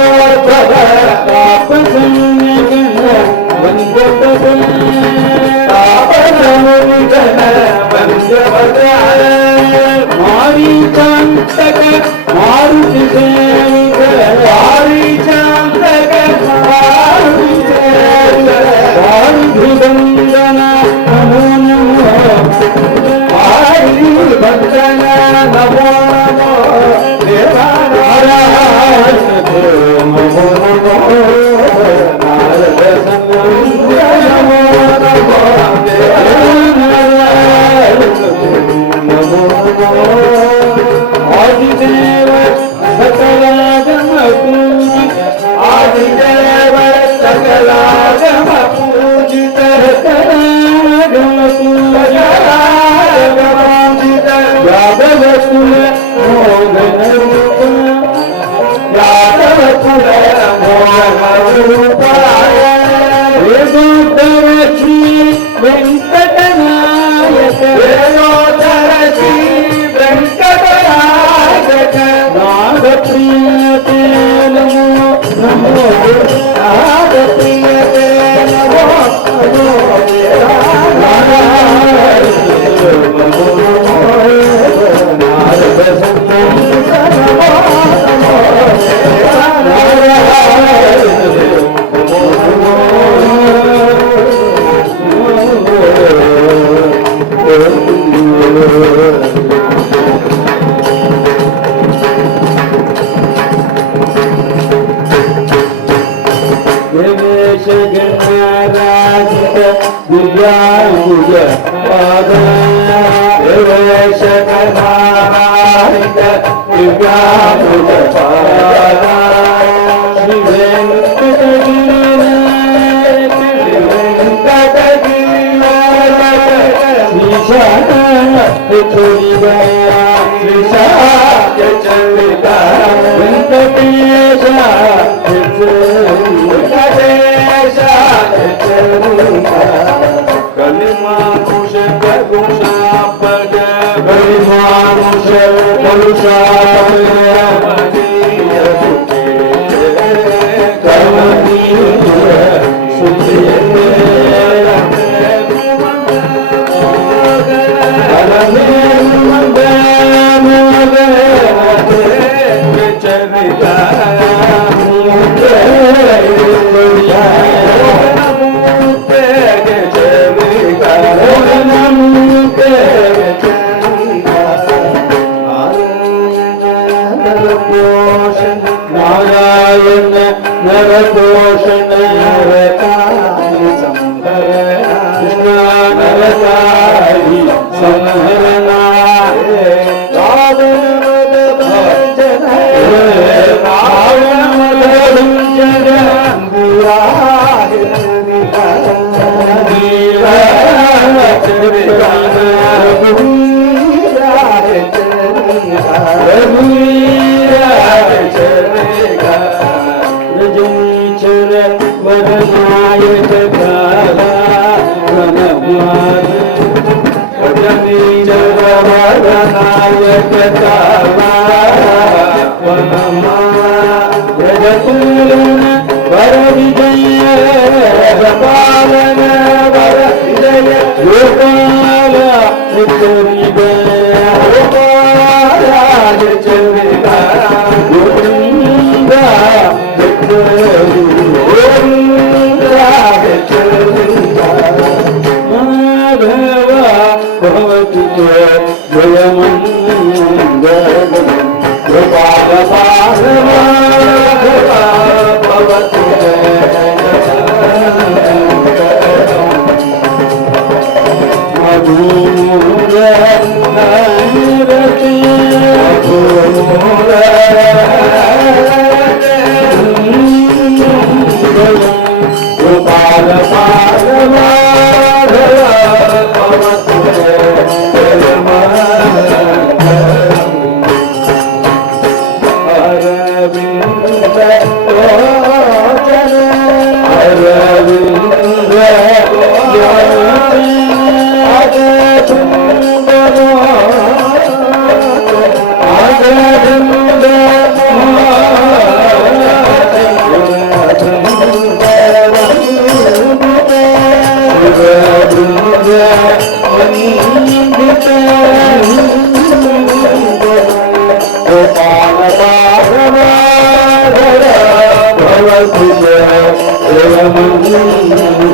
Jai